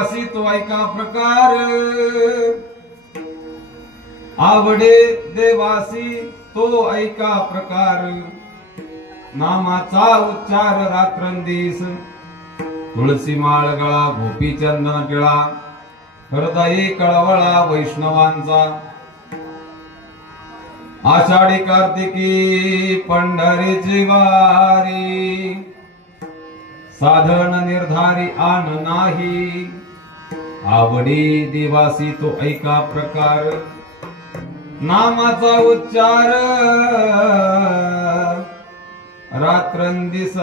असी तो ऐका प्रकार आवडे देवासी तो ऐका प्रकार नामाचा उच्चार रात्रंदिस तुळसी माळ गळा गोपी चंदन टिळा हृदयी कळवळा वैष्णवांचा आषाढी कार्तिकी पंढरीची वारी साधन निर्धारी आन नाही आवडी देवासी तो ऐका प्रकार नामाचा उच्चार रात्रंदिस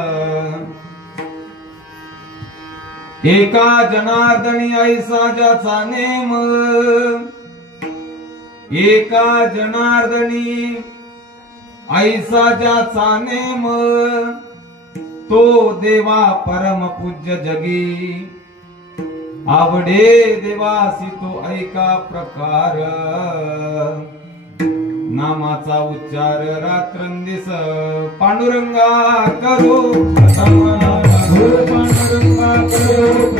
एका जनार्दनी ऐसा ज्याचा नेम एका जनार्दनी ऐसा ज्याचा नेम तो देवा परम पूज्य जगी आवडे देवासी तो ऐका प्रकार नामाचा उच्चार रात्रंदिस पांडुरंगा करू पांडुरंगा करू पांडुरंगा करू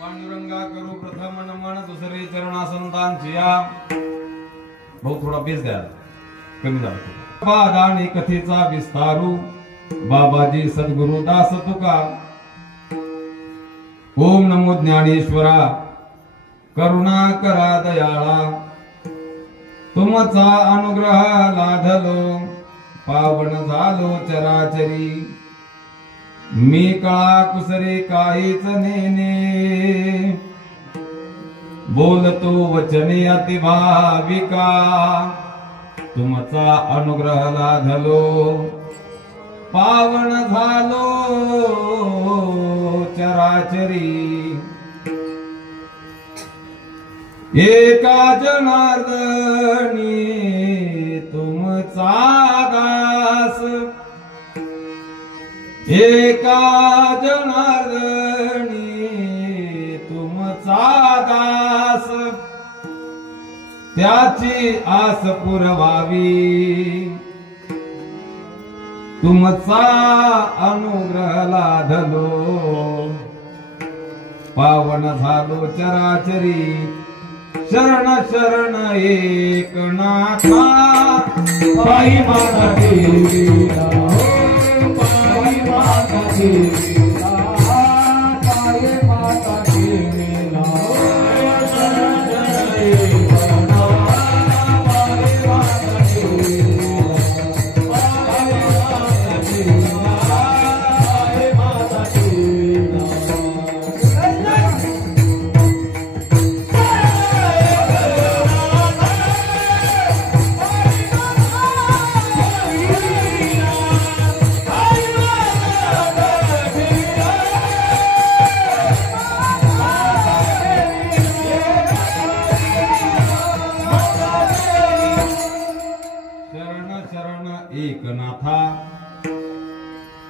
पांडुरंगा करू प्रथम नमो श्री बहुत थोडा बेस द्या कमी झाला पादानी कथेचा विस्तारू बाबाजी सद्गुरु दास तुका ओम नमो ज्ञानेश्वरा करुणा करा दयाळा तुमचा अनुग्रह लाधलो पावन झालो चराचरी मी कळा कुसरे काहीच नेने बोलतो वचने अति भाविका तुमचा अनुग्रह लाधलो पावन झालो चराचरी एका जनार्दनी तुमचा दास एका जनार्दनी तुमचा दास त्याची आस पुरवावी तुमचा अनुग्रह लाधलो पावन झालो चराचरी शरण शरण एकनाथा पायी माता देवीला पायी माता देवीला पायी माता देवीला शरण शरण एकनाथा पायी माता देवीला पायी माता देवीला पायी माता देवीला एकनाथा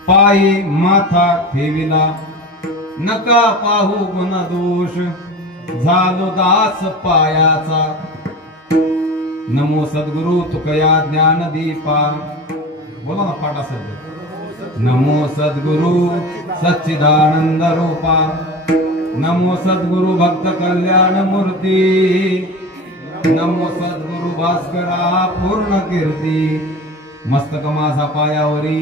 पायी माथा ठेविला नका पाहू गुण दोष झालो दास पायाचा नमो सद्गुरु तुकया ज्ञान दीपा बोला ना पाटा शब्द नमो सद्गुरु सच्चिदानंद रूपा नमो सद्गुरु भक्त कल्याण मूर्ती नमो सद्गुरु भास्करा पूर्ण कीर्ती मस्तक माझा पायावरी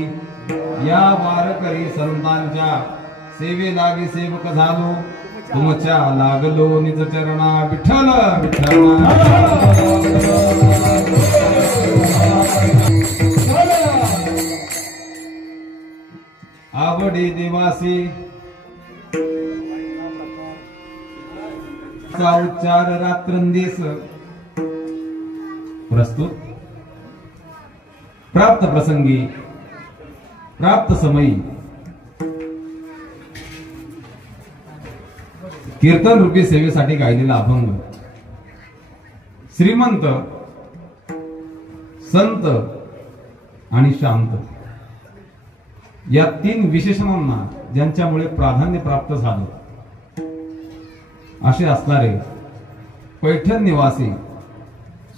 या वारकरी संतांच्या सेवे लागी सेवक झालो तुमच्या लागलो निज चरणा विठ्ठल विठ्ठल आवडी देवासी चा उच्चार रात्रंदिस प्रस्तुत प्राप्त प्रसंगी प्राप्त समयी कीर्तन रूपी सेवेसाठी गायलेला अभंग श्रीमंत, संत आणि शांत या तीन विशेषणांना ज्यांच्यामुळे प्राधान्य प्राप्त झालं असे असणारे पैठण निवासी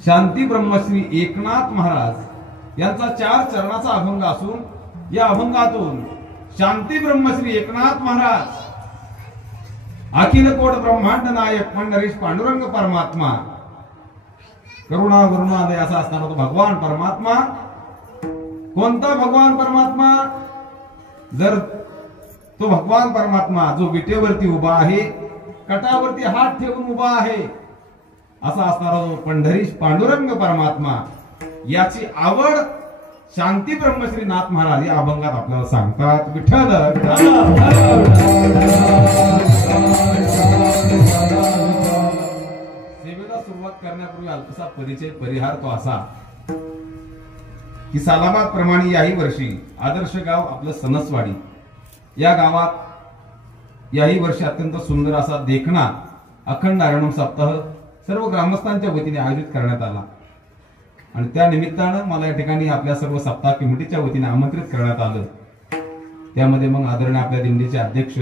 शांती ब्रह्मश्री एकनाथ महाराज यांचा 4 चरणाचा अभंग असून या अभंगातून शांती ब्रह्मश्री एकनाथ महाराज अखिल कोट ब्रह्मांड नायक पंढरीश पांडुरंग परमात्मा करुणा गुरुनादय असा असणारा तो भगवान परमात्मा. कोणता भगवान परमात्मा? जर तो भगवान परमात्मा जो विटेवरती उभा आहे, कटावरती हात ठेवून उभा आहे, असा असणारा जो पंढरीश पांडुरंग परमात्मा, याची आवड शांती ब्रह्मश्री नाथ महाराज या अभंगात आपल्याला सांगतात. विठ्ठल सेवेला सुरुवात करण्यापूर्वी अल्पसा परिचय परिहार तो असा की सालाबाद प्रमाणे याही वर्षी आदर्श गाव आपलं सणसवाडी या गावात याही वर्षी अत्यंत सुंदर असा देखणा अखंड आरणम सप्ताह सर्व ग्रामस्थांच्या वतीने आयोजित करण्यात आला आणि त्या निमित्तानं मला या ठिकाणी आपल्या सर्व सप्ताह कमिटीच्या वतीने आमंत्रित करण्यात आलं. त्यामध्ये मग आदरणीय आपल्या दिंडीचे अध्यक्ष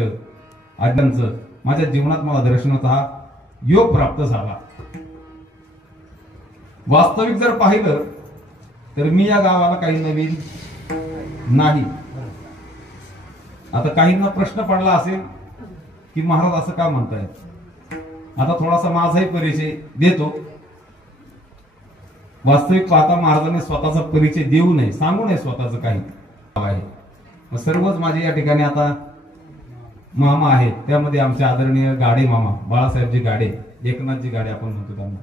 आज्ञांचं माझ्या जीवनात मला दर्शनाचा हा योग प्राप्त झाला. वास्तविक जर पाहिलं तर मी या गावाला काही नवीन नाही. आता काहींना प्रश्न पडला असेल की महाराज असं का म्हणतायत. आता थोडासा माझाही परिचय देतो. वास्तविक पाहता महाराजांनी स्वतःचा परिचय देऊ नये, सांगू नये स्वतःचं काही आहे. मग सर्वच माझे या ठिकाणी आता मामा आहेत. त्यामध्ये आमचे आदरणीय गाडे मामा बाळासाहेबजी गाडे, एकनाथजी गाडे आपण म्हणतो त्यांना,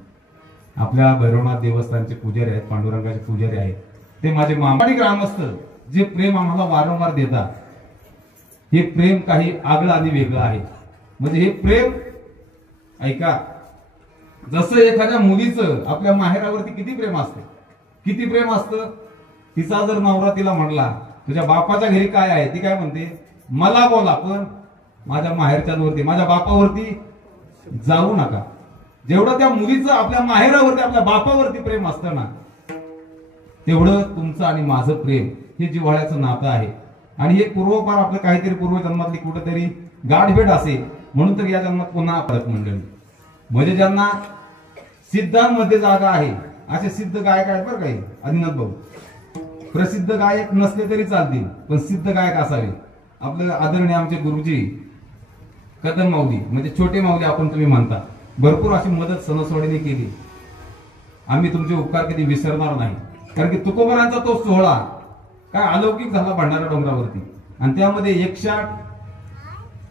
आपल्या भैरवनाथ देवस्थानचे पुजारी आहेत, पांडुरंगाचे पुजारी आहेत. ते माझे मामाडी ग्रामस्थ जे प्रेम आम्हाला वारंवार देतात, हे प्रेम काही आगळं आणि वेगळं आहे. म्हणजे हे प्रेम ऐका, जसं एखाद्या मुलीचं आपल्या माहेरावरती किती प्रेम असतं, किती प्रेम असतं. तिचा जर नवरा तिला म्हणला तुझ्या बापाच्या घरी काय आहे, ती काय म्हणते, मला बोला पण माझ्या माहेरच्यांवरती माझ्या बापावरती जाऊ नका. जेवढं त्या मुलीचं आपल्या माहेरावरती आपल्या बापावरती प्रेम असतं ना, तेवढं तुमचं आणि माझं प्रेम हे जिव्हाळ्याचं नातं आहे. आणि हे पूर्वपार आपलं काहीतरी पूर्वजन्मातली कुठेतरी गाठभेट असेल म्हणून तर या जन्मात पुन्हा परत मंडळी. म्हणजे ज्यांना सिद्धांमध्ये जागा आहे असे सिद्ध गायक आहेत बरं काही आदिनाथ भाऊ. प्रसिद्ध गायक नसले तरी चालतील पण सिद्ध गायक असावे. आपलं आदरणीय आमचे गुरुजी कदम माऊली म्हणजे छोटे माऊली आपण तुम्ही म्हणता, भरपूर अशी मदत सणसवाडीने केली. आम्ही तुमचे उपकार कधी विसरणार नाही. कारण की तुकोबरांचा तो सोहळा काय अलौकिक झाला भंडारा डोंगरावरती आणि त्यामध्ये 108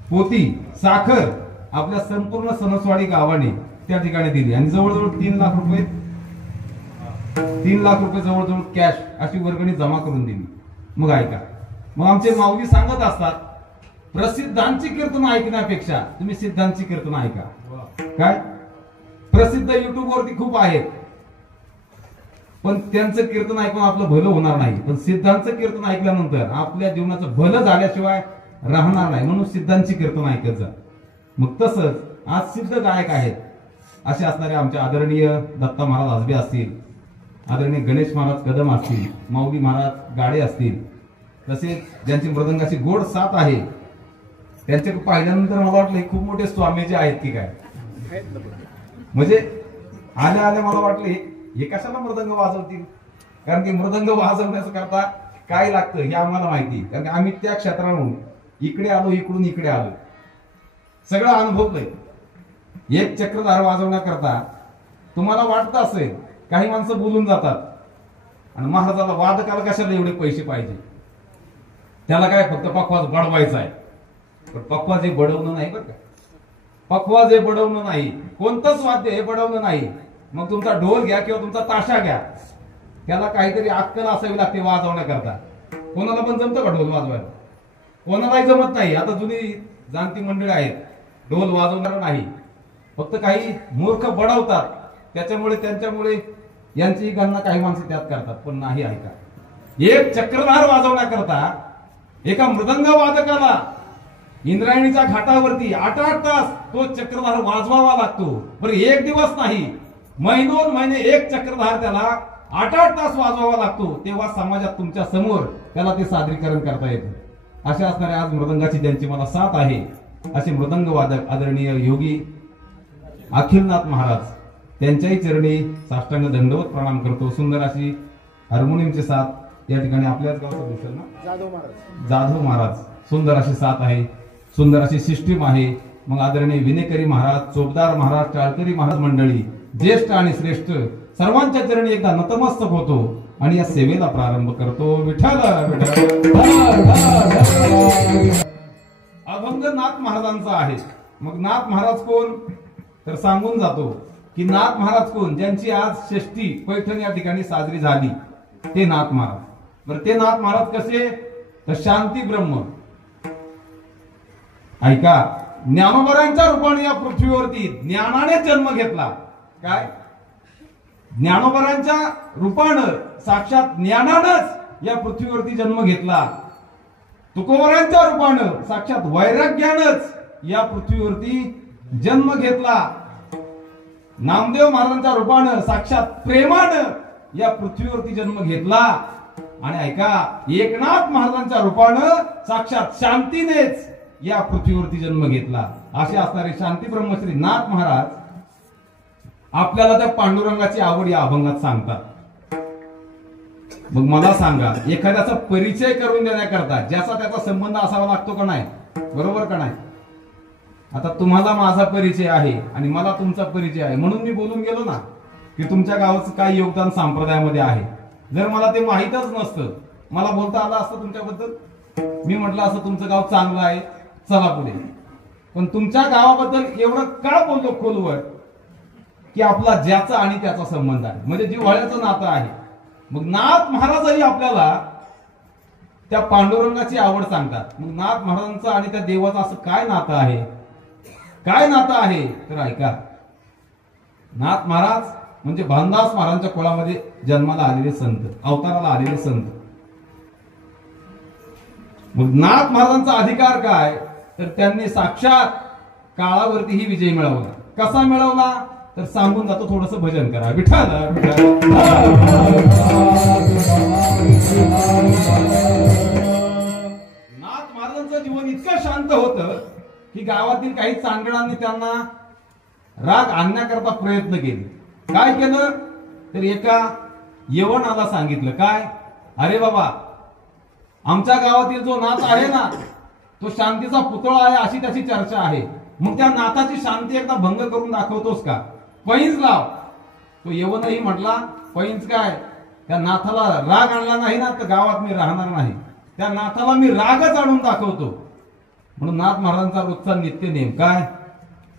पोती साखर आपल्या संपूर्ण सणसवाडी गावाने त्या ठिकाणी दिली आणि जवळजवळ 3 लाख रुपये जवळजवळ कॅश अशी वर्गणी जमा करून दिली. मग ऐका, मग आमचे माऊली सांगत असतात प्रसिद्धांची कीर्तन ऐकण्यापेक्षा तुम्ही सिद्धांची कीर्तन ऐका. काय प्रसिद्ध युट्यूब वरती खूप आहेत पण त्यांचं कीर्तन ऐकून आपलं भलं होणार नाही. पण सिद्धांचं कीर्तन ऐकल्यानंतर आपल्या जीवनाचं भलं झाल्याशिवाय राहणार नाही. म्हणून सिद्धांची कीर्तन ऐकत जा. मग तसंच आज सिद्ध गायक आहेत असे असणारे आमचे आदरणीय दत्ता महाराज आजबे असतील, आदरणीय गणेश महाराज कदम असतील, माऊली महाराज गाडे असतील, तसेच ज्यांची मृदंगाची गोड साथ आहे त्यांचे पाहिल्यानंतर मला वाटलं खूप मोठे स्वामीजी आहेत की काय. म्हणजे आल्या आल्या मला वाटले हे कशाला मृदंग वाजवतील. कारण की मृदंग वाजवण्याचं करता काय लागतं हे आम्हाला माहिती. कारण की आम्ही त्या क्षेत्रावरून इकडे आलो, इकडून इकडे आलो, सगळं अनुभवलंय. एक चक्रधार वाजवण्याकरता तुम्हाला वाटतं असेल काही माणसं बोलून जातात आणि महाराजाला वादकाला कशाला एवढे पैसे पाहिजे, त्याला काय फक्त पखवाज बडवायचा आहे. पण पखवाज हे बडवणं नाही बरं का. पखवाज हे बडवणं नाही, कोणतंच वाद्य हे बडवणं नाही. मग तुमचा ढोल घ्या किंवा तुमचा ताशा घ्या, त्याला काहीतरी अक्कल असावी लागते वाजवण्याकरता. कोणाला पण जमतं का ढोल वाजवायला? कोणालाही जमत नाही. आता जुनी जाणती मंडळी आहेत, ढोल वाजवणार नाही, फक्त काही मूर्ख बडवतात. त्यांच्यामुळे यांची गणना काही माणसं त्यात करतात. पण नाही, ऐका, एक चक्रधार वाजवण्याकरता एका मृदंग वादकाला इंद्रायणीच्या घाटावरती 8-8 तास तो चक्रधार वाजवावा लागतो. बरं एक दिवस नाही, महिनोन महिने एक चक्रधार त्याला 8-8 तास वाजवावा लागतो. तेव्हा समाजात तुमच्या समोर त्याला ते सादरीकरण करता येतं. अशा असणाऱ्या आज मृदंगाची ज्यांची मला साथ आहे असे मृदंग वादक आदरणीय योगी अखिलनाथ महाराज, त्यांच्याही चरणी साष्टांग दंडवत प्रणाम करतो. सुंदर अशी हार्मोनियमची साथ या ठिकाणी आपल्याच गावचा भूषण ना जाधव महाराज, सुंदर अशी साथ आहे, सुंदर अशी सिस्टीम आहे. मग आदरणीय विनेकरी महाराज, चोपदार महाराज, टाळकरी महाराज मंडळी, ज्येष्ठ आणि श्रेष्ठ सर्वांच्या चरणी एकदा नतमस्तक होतो आणि या सेवेला प्रारंभ करतो. विठ्ठल अभंग नाथ महाराजांचा आहे. मग नाथ महाराज कोण तर सांगून जातो की नाथ महाराज कोण, ज्यांची आज षष्ठी पैठण या ठिकाणी साजरी झाली, ते नाथ महाराज. बरं ते नाथ महाराज कसे तर शांती ब्रह्म. ऐका, ज्ञानोबरांच्या रूपाने या पृथ्वीवरती ज्ञानाने जन्म घेतला. काय ज्ञानोबरांच्या रूपानं साक्षात ज्ञानानंच या पृथ्वीवरती जन्म घेतला. तुकोबरांच्या रूपानं साक्षात वैराग्यानंच या पृथ्वीवरती जन्म घेतला. नामदेव महाराजांच्या रूपानं साक्षात प्रेमानं या पृथ्वीवरती जन्म घेतला. आणि ऐका, एकनाथ महाराजांच्या रूपानं साक्षात शांतीनेच या पृथ्वीवरती जन्म घेतला. असे असणारे शांती ब्रह्मश्री नाथ महाराज आपल्याला त्या पांडुरंगाची आवड या अभंगात सांगतात. मग मला सांगा, एखाद्याचा परिचय करून देण्याकरता ज्याचा त्याचा संबंध असावा लागतो का नाही? बरोबर का नाही? आता तुम्हाला माझा परिचय आहे आणि मला तुमचा परिचय आहे म्हणून मी बोलून गेलो ना की तुमच्या गावाचं काय योगदान संप्रदायामध्ये आहे. जर मला ते माहीतच नसतं, मला बोलता आलं असतं तुमच्याबद्दल, मी म्हटलं असं तुमचं गाव चांगलं आहे, चला पुढे. पण तुमच्या गावाबद्दल एवढं का बोललो खोलवर की आपला ज्याचा आणि त्याचा संबंध आहे, म्हणजे जिव्हाळ्याचं नातं आहे. मग नाथ महाराजही आपल्याला त्या पांडुरंगाची आवड सांगतात. मग नाथ महाराजांचं आणि त्या देवाचं असं काय नातं आहे, काय नातं आहे तर ऐका. नाथ महाराज म्हणजे भानदास महाराजांच्या कुळामध्ये जन्माला आलेले संत, अवताराला आलेले संत. मग नाथ महाराजांचा अधिकार काय तर त्यांनी साक्षात काळावरतीही विजय मिळवला. कसा मिळवला तर सांगून जातो, थोडस भजन करा. विठ्ठल नाथ महाराजांचं जीवन इतकं शांत होतं की गावातील काही चांगडांनी त्यांना राग आणण्याकरता प्रयत्न केले. काय केलं तर एका यवनाला सांगितलं, काय अरे बाबा, आमच्या गावातील जो नाथ आहे ना तो शांतीचा पुतळा आहे अशी त्याची चर्चा आहे. मग त्या नाथाची शांती एकदा भंग करून दाखवतोस का? पैंज लाव. तो यवनही म्हटला, पैंज काय, त्या नाथाला राग आणला नाही ना तर गावात मी राहणार नाही, त्या नाथाला मी रागच आणून दाखवतो. म्हणून नाथ महाराजांचा रोजचा नित्य नेम काय,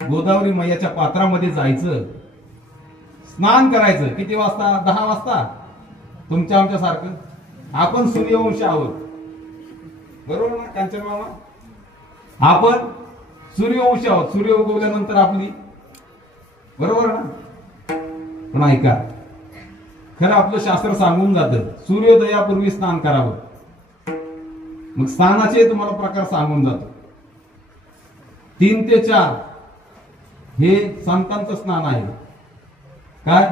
गोदावरी मैयाच्या पात्रामध्ये जायचं, स्नान करायचं. किती वाजता? 10 वाजता. तुमच्या आमच्या सारखं आपण सूर्यवंशी आहोत, बरोबर ना कांचन मामा? आपण सूर्यवंशी आहोत. सूर्य उगवल्यानंतर आपली, बरोबर ना? पण ऐका, खरं आपलं शास्त्र सांगून जातं सूर्योदयापूर्वी स्नान करावं. मग स्नानाचे तुम्हाला प्रकार सांगून जातो. 3 ते 4 हे संतांचं स्नान आहे. काय?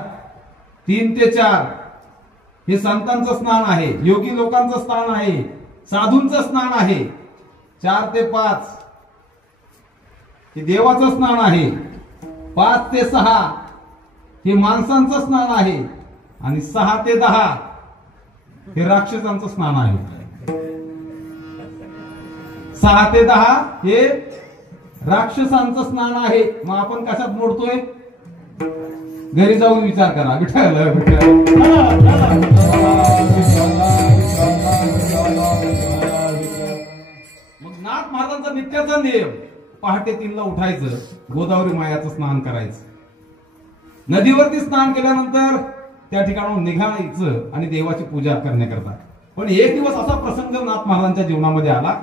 3 ते 4 हे संतांचं स्नान आहे, योगी लोकांचं स्नान आहे, साधूंचं स्नान आहे. 4 ते 5 हे देवाचं स्नान आहे. 5 ते 6 हे माणसांचं स्नान आहे आणि 6 ते 10 हे राक्षसांचं स्नान आहे. 6 ते 10 हे राक्षसांचं स्नान आहे. मग आपण कशात मोडतोय? घरी जाऊन विचार करा. विठ्ठल विठ्ठल. मग नाथ महाराजांचा नित्याचा नियम, पहाटे 3 ला उठायचं, गोदावरी मायाचं स्नान करायचं. नदीवरती स्नान केल्यानंतर त्या ठिकाणाहून निघायचं आणि देवाची पूजा करण्याकरता. पण एक दिवस असा प्रसंग नाथ महाराजांच्या जीवनामध्ये आला.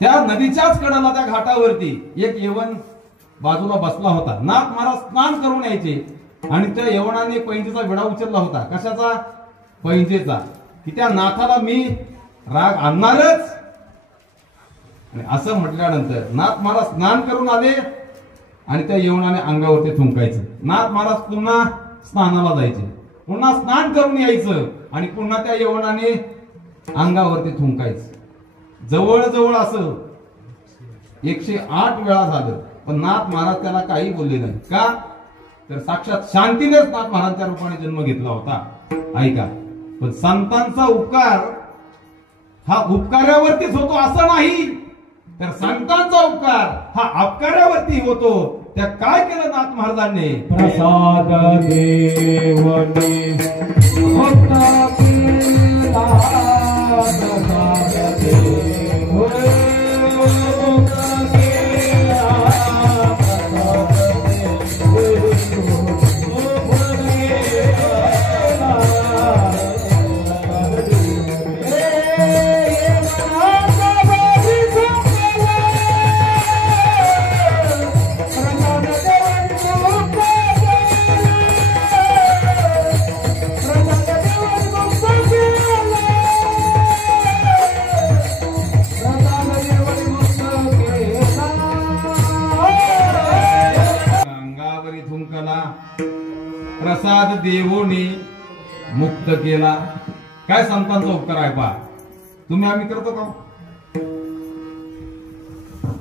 त्या नदीच्याच कडाला, त्या घाटावरती एक यवन बाजूला बसला होता. नाथ महाराज स्नान करून यायचे आणि त्या यवनाने पैंजेचा विडा उचलला होता. कशाचा? पैंजेचा. की त्या नाथाला मी राग आणणारच. आणि असं म्हटल्यानंतर नाथ महाराज स्नान करून आले आणि त्या यवनाने अंगावरती थुंकायचं. नाथ महाराज पुन्हा स्नानाला जायचे, पुन्हा स्नान करून यायचं आणि पुन्हा त्या यवनाने अंगावरती थुंकायचं. जवळजवळ असं 108 वेळा झालं, पण नाथ महाराज त्याला काही बोलले नाही. का? तर साक्षात शांतीनेच नाथ महाराजांच्या रूपाने जन्म घेतला होता. ऐका, पण संतांचा उपकार हा उपकारावरतीच होतो असं नाही, तर संतांचा उपकार हा अपकारावरती होतो. त्या काय केलं नाथ महाराजांनी? प्रसाद देवनी होता केला, प्रसाद देव होता केला, प्रसाद देवोनी मुक्त केला. काय संतांचा उपकार आहे पहा. तुम्ही आम्ही करतो का?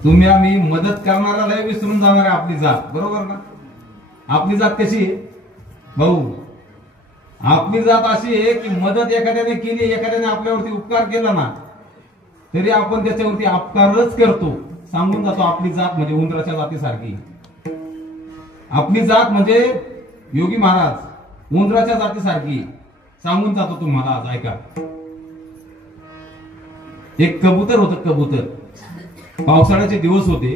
तुम्ही आम्ही मदत करणाऱ्याला विसरून जाणार आहे आपली जात, बरोबर ना? आपली जात कशी आहे भाऊ? आपली जात अशी आहे की मदत एखाद्याने केली, एखाद्याने आपल्यावरती उपकार केला ना, तरी आपण त्याच्यावरती अपकारच करतो. सांगून जातो आपली जात म्हणजे उंदराच्या जातीसारखी. आपली जात म्हणजे योगी महाराज उंदराच्या जातीसारखी. सांगून जातो तुम्हाला आज. ऐका, एक कबूतर होतं. कबूतर, पावसाळ्याचे दिवस होते.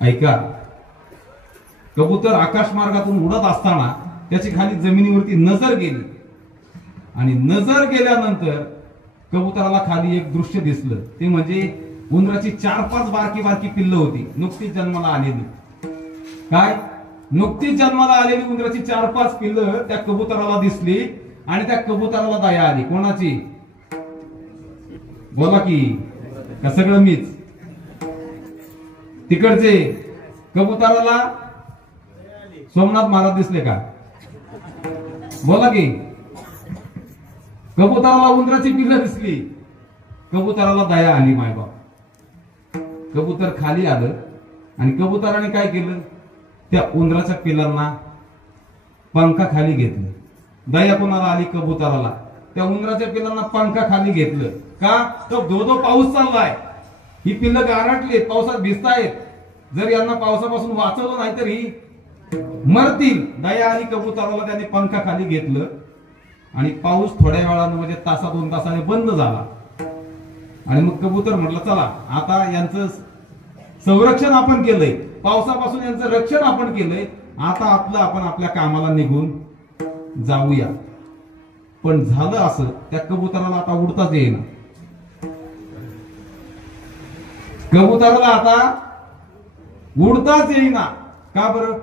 ऐका, कबूतर आकाश मार्गातून उडत असताना त्याची खाली जमिनीवरती नजर गेली आणि नजर गेल्यानंतर कबुतराला खाली एक दृश्य दिसलं. ते म्हणजे उंदराची 4-5 बारकी बारकी पिल्लं होती, नुकतीच जन्माला आलेली. काय? नुकतीच जन्माला आलेली उंदराची 4-5 पिल्लं त्या कबुतराला दिसली आणि त्या कबुतराला दया आली. कोणाची? बोला की. का सगळं मीच? तिकडचे कबुतराला सोमनाथ महाराज दिसले का? बोला की. कबुतराला उंदराची पिल्लं दिसली, कबुतराला दया आली. मायबाप, कबूतर खाली आलं आणि कबुतराने काय केलं? त्या उंदराच्या पिल्लांना पंखा खाली घेतलं. दया कोणाला आली? कबुतराला. त्या उंदराच्या पिल्लांना पंखा खाली घेतलं. का? तो धो पाऊस चाललाय, ही पिल्लं गारटली, पावसात भिजतायत. जर यांना पावसापासून वाचवलं नाही तर ही मरतील. दया आली कबुतराला, त्याने पंखा खाली घेतलं आणि पाऊस थोड्या वेळानं म्हणजे तासा 2 तासाने बंद झाला. आणि मग कबूतर म्हटलं चला आता यांचं संरक्षण आपण केलंय, पावसापासून यांचं रक्षण आपण केलंय, आता आपण आपल्या कामाला निघून जाऊया. पण झालं असं, त्या कबुतराला आता उडताच येईना. कबुतराला आता उडताच येईना. का बरं?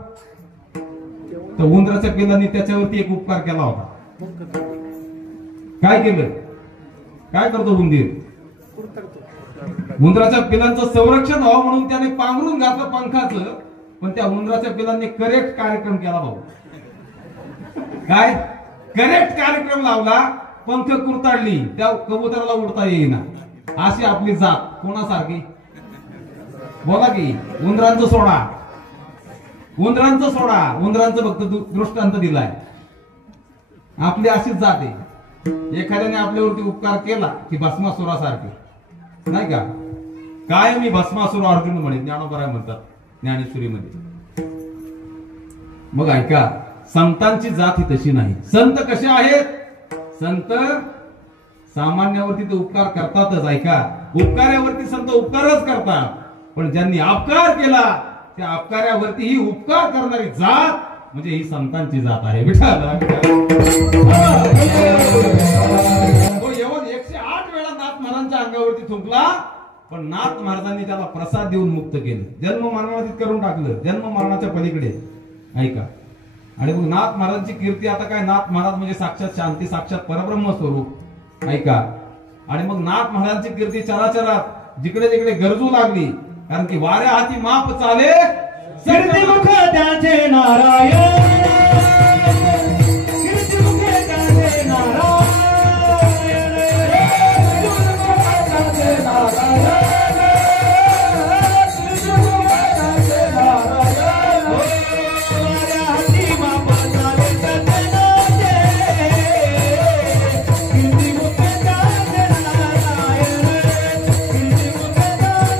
तर उंदराच्या पिल्लांनी त्याच्यावरती एक उपकार केला होता. काय केलं? काय करतो उंदीर? उंदराच्या पिलांचं संरक्षण व्हावं म्हणून त्याने पांघरून घातलं पंखाचं. पण त्या उंदराच्या पिलांनी करेक्ट कार्यक्रम केला भाऊ. काय करेक्ट कार्यक्रम लावला? पंख कुरताडली, त्या कबुतराला उडता येईना. अशी आपली जात. कोणासारखी? बोला की. उंदरांचं सोडा, उंदरांचं सोडा, उंदरांचं फक्त दृष्टांत दिलाय. आपली अशीच जाते. एखाद्याने आपल्यावरती उपकार केला की भस्मासुरासारखी, नाही का? काय मी भस्मासुर अर्जुन म्हणे, ज्ञानोबराय म्हणतात ज्ञानेश्वरीमध्ये. मग ऐका, संतांची जात ही तशी नाही. संत कसे आहेत? संत सामान्यावरती ते उपकार करतातच. ऐका, उपकारावरती संत उपकारच करतात. पण ज्यांनी अपकार केला त्या अपकारावरती ही उपकार करणारी जात म्हणजे ही संतांची जात आहे. विठाल तो यवन 108 वेळा नाथ महाराजांच्या अंगावरती थुंकला, पण नाथ महाराजांनी त्याला प्रसाद देऊन मुक्त केलं. जन्म मरणातीत करून टाकलं, जन्म मरणाच्या पलीकडे. ऐका, आणि मग नाथ महाराजांची कीर्ती आता काय? नाथ महाराज म्हणजे साक्षात शांती, साक्षात परब्रह्म स्वरूप. ऐका. आणि मग नाथ महाराजांची कीर्ती चराचरात जिकडे तिकडे गरजू लागली, कारण की वाऱ्या हाती माप चाले कीर्तिमुख त्याचे नारायण, कीर्तिमुख त्याचे नारायण, कीर्तिमुख त्याचे नारायण, कीर्तिमुख त्याचे नारायण. वाऱ्या हाती माप चाले त्याचे नारायण, कीर्तिमुख त्याचे नारायण, कीर्तिमुख त्याचे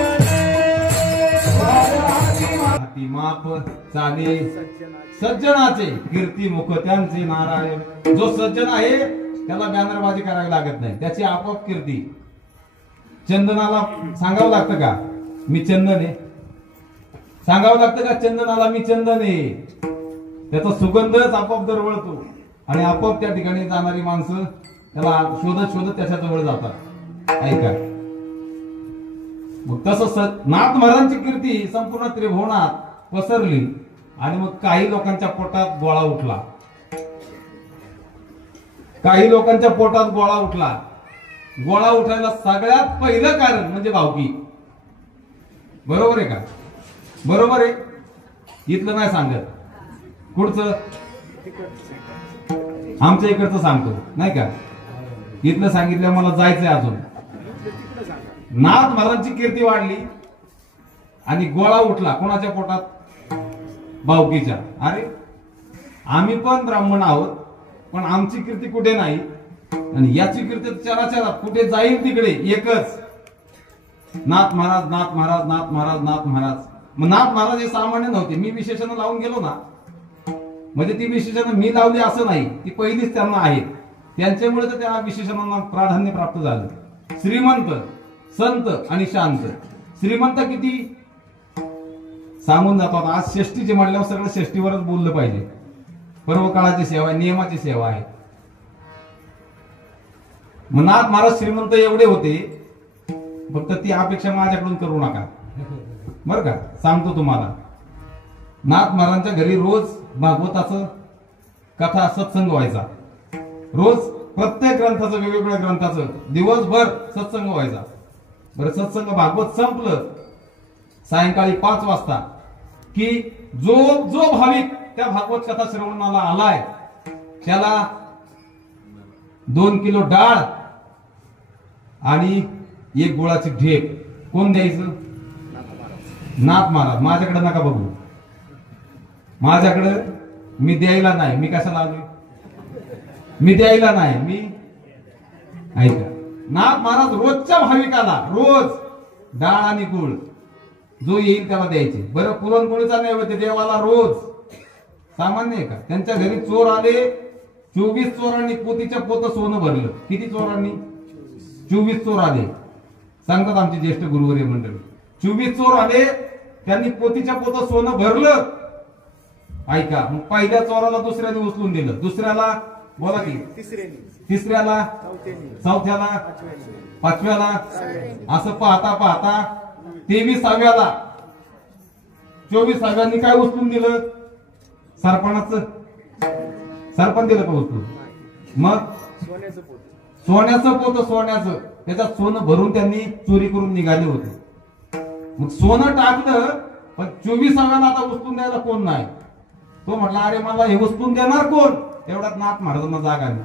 नारायण. हाती माप चाले सज्जनाचे, कीर्तिमुख त्यांचे नारायण. जो सज्जन आहे त्याला बॅनरबाजी करावी लागत नाही, त्याची आपोआप कीर्ती. चंदनाला सांगावं लागतं का मी चंदन आहे? सांगावं लागतं का चंदनाला मी चंदन आहे? त्याचा सुगंधच आपोआप दरवळतो आणि आपोआप त्या ठिकाणी जाणारी माणसं त्याला शोधत शोधत त्याच्या जवळ जातात. ऐका. मग तसं नाथ महाराजांची कीर्ती संपूर्ण त्रिभुवनात पसरली आणि मग काही लोकांच्या पोटात गोळा उठला. काही लोकांच्या पोटात गोळा उठला. गोळा उठायला सगळ्यात पहिलं कारण म्हणजे भावकी. बरोबर आहे का? बरोबर आहे. इथलं नाही सांगत, पुढचं आमच्या इकडचं सांगतो नाही का? इथलं सांगितलं मला जायचंय अजून. नाथ महाराजांची कीर्ती वाढली आणि गोळा उठला कोणाच्या पोटात? भावकीच्या. अरे आम्ही पण ब्राह्मण आहोत, पण आमची कीर्ती कुठे नाही आणि याची कीर्ती चराचरात कुठे जाईल तिकडे एकच, नाथ महाराज, नाथ महाराज, नाथ महाराज, नाथ महाराज. मग नाथ महाराज हे सामान्य नव्हते. मी विशेषण लावून गेलो ना, म्हणजे ती विशेषण मी लावली असं नाही, ती पहिलीच त्यांना आहेत. त्यांच्यामुळे तर त्या विशेषणांना प्राधान्य प्राप्त झालं. श्रीमंत, संत आणि शांत. श्रीमंत किती सांगून जातो. आज षष्टीचे म्हटल्यावर सगळं षष्टीवरच बोललं पाहिजे. पर्व काळाची सेवा आहे, नियमाची सेवा आहे. मग नाथ महाराज श्रीमंत एवढे होते, फक्त ती अपेक्षा माझ्याकडून करू नका बरं का. सांगतो तुम्हाला, नाथ महाराजांच्या घरी रोज भागवताचं कथा सत्संग व्हायचा. रोज प्रत्येक ग्रंथाचं, वेगवेगळ्या ग्रंथाचं दिवसभर सत्संग व्हायचा. बरं, सत्संग भागवत संपलं सायंकाळी 5 वाजता की जो जो भाविक त्या भागवत कथा श्रवणाला आलाय त्याला 2 किलो डाळ आणि 1 गुळाची ढेप. कोण द्यायचं? नाथ महाराज. माझ्याकडे नका बघू, माझ्याकडे मी द्यायला नाही. मी कशाला आलोय? मी द्यायला नाही. मी ऐका, नाथ महाराज रोजच्या भाविकाला रोज डाळ आणि गुळ जो येईल त्याला द्यायचे. बरं, पुरणपोळीचा नैवेद्य देवाला रोज. सामान्य आहे का? त्यांच्या घरी चोर आले, 24 चोरांनी पोतीच्या पोत सोनं भरलं. किती चोरांनी? 24 चोर आले. सांगतात आमचे ज्येष्ठ गुरुवर्य मंडळी, 24 चोर आले, त्यांनी पोतीच्या पोत सोनं भरलं. ऐका, मग पहिल्या चोराला दुसऱ्याने उचलून दिलं, दुसऱ्याला बोला की तिसऱ्याला, चौथ्याला, 5व्याला, असं पाहता पाहता 23व्याला 24व्यांनी काय उचलून दिलं? सरपणाचं. सरपण दिलं का उचलून? मग सोन्याचं पोत, सोन्याचं, त्याच्यात सोनं भरून त्यांनी चोरी करून निघाले होते. मग सोनं टाकलं, पण 24व्याला आता उचलून द्यायला कोण नाही. तो म्हटला, अरे मला हे उचलून देणार कोण? तेवढ्यात नाथ महाराजांना जाग आली.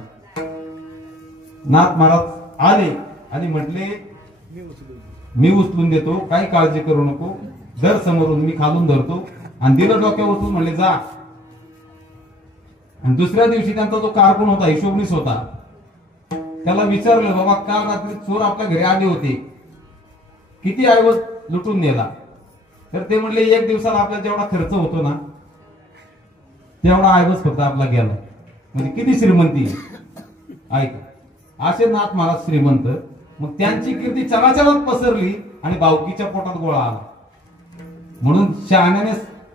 नाथ महाराज आले आणि म्हटले, मी उचलून देतो, काही काळजी करू नको, दर समोरून मी खालून धरतो. आणि दिलं डोक्यावर उचलून, म्हणले जा. आणि दुसऱ्या दिवशी त्यांचा जो कारकून होता, हिशोबनीस होता, त्याला विचारलं, बाबा काल रात्री चोर आपल्या घरी आले होते, किती ऐवज लुटून नेला? तर ते म्हणले, 1 दिवसाला आपला जेवढा खर्च होतो ना तेवढा ऐवज फक्त आपला गेला. म्हणजे किती श्रीमंती. ऐका, असे नाथ महाराज श्रीमंत. मग त्यांची कीर्ती चराचरात पसरली आणि भावकीच्या पोटात गोळा आला. म्हणून शहाण्याने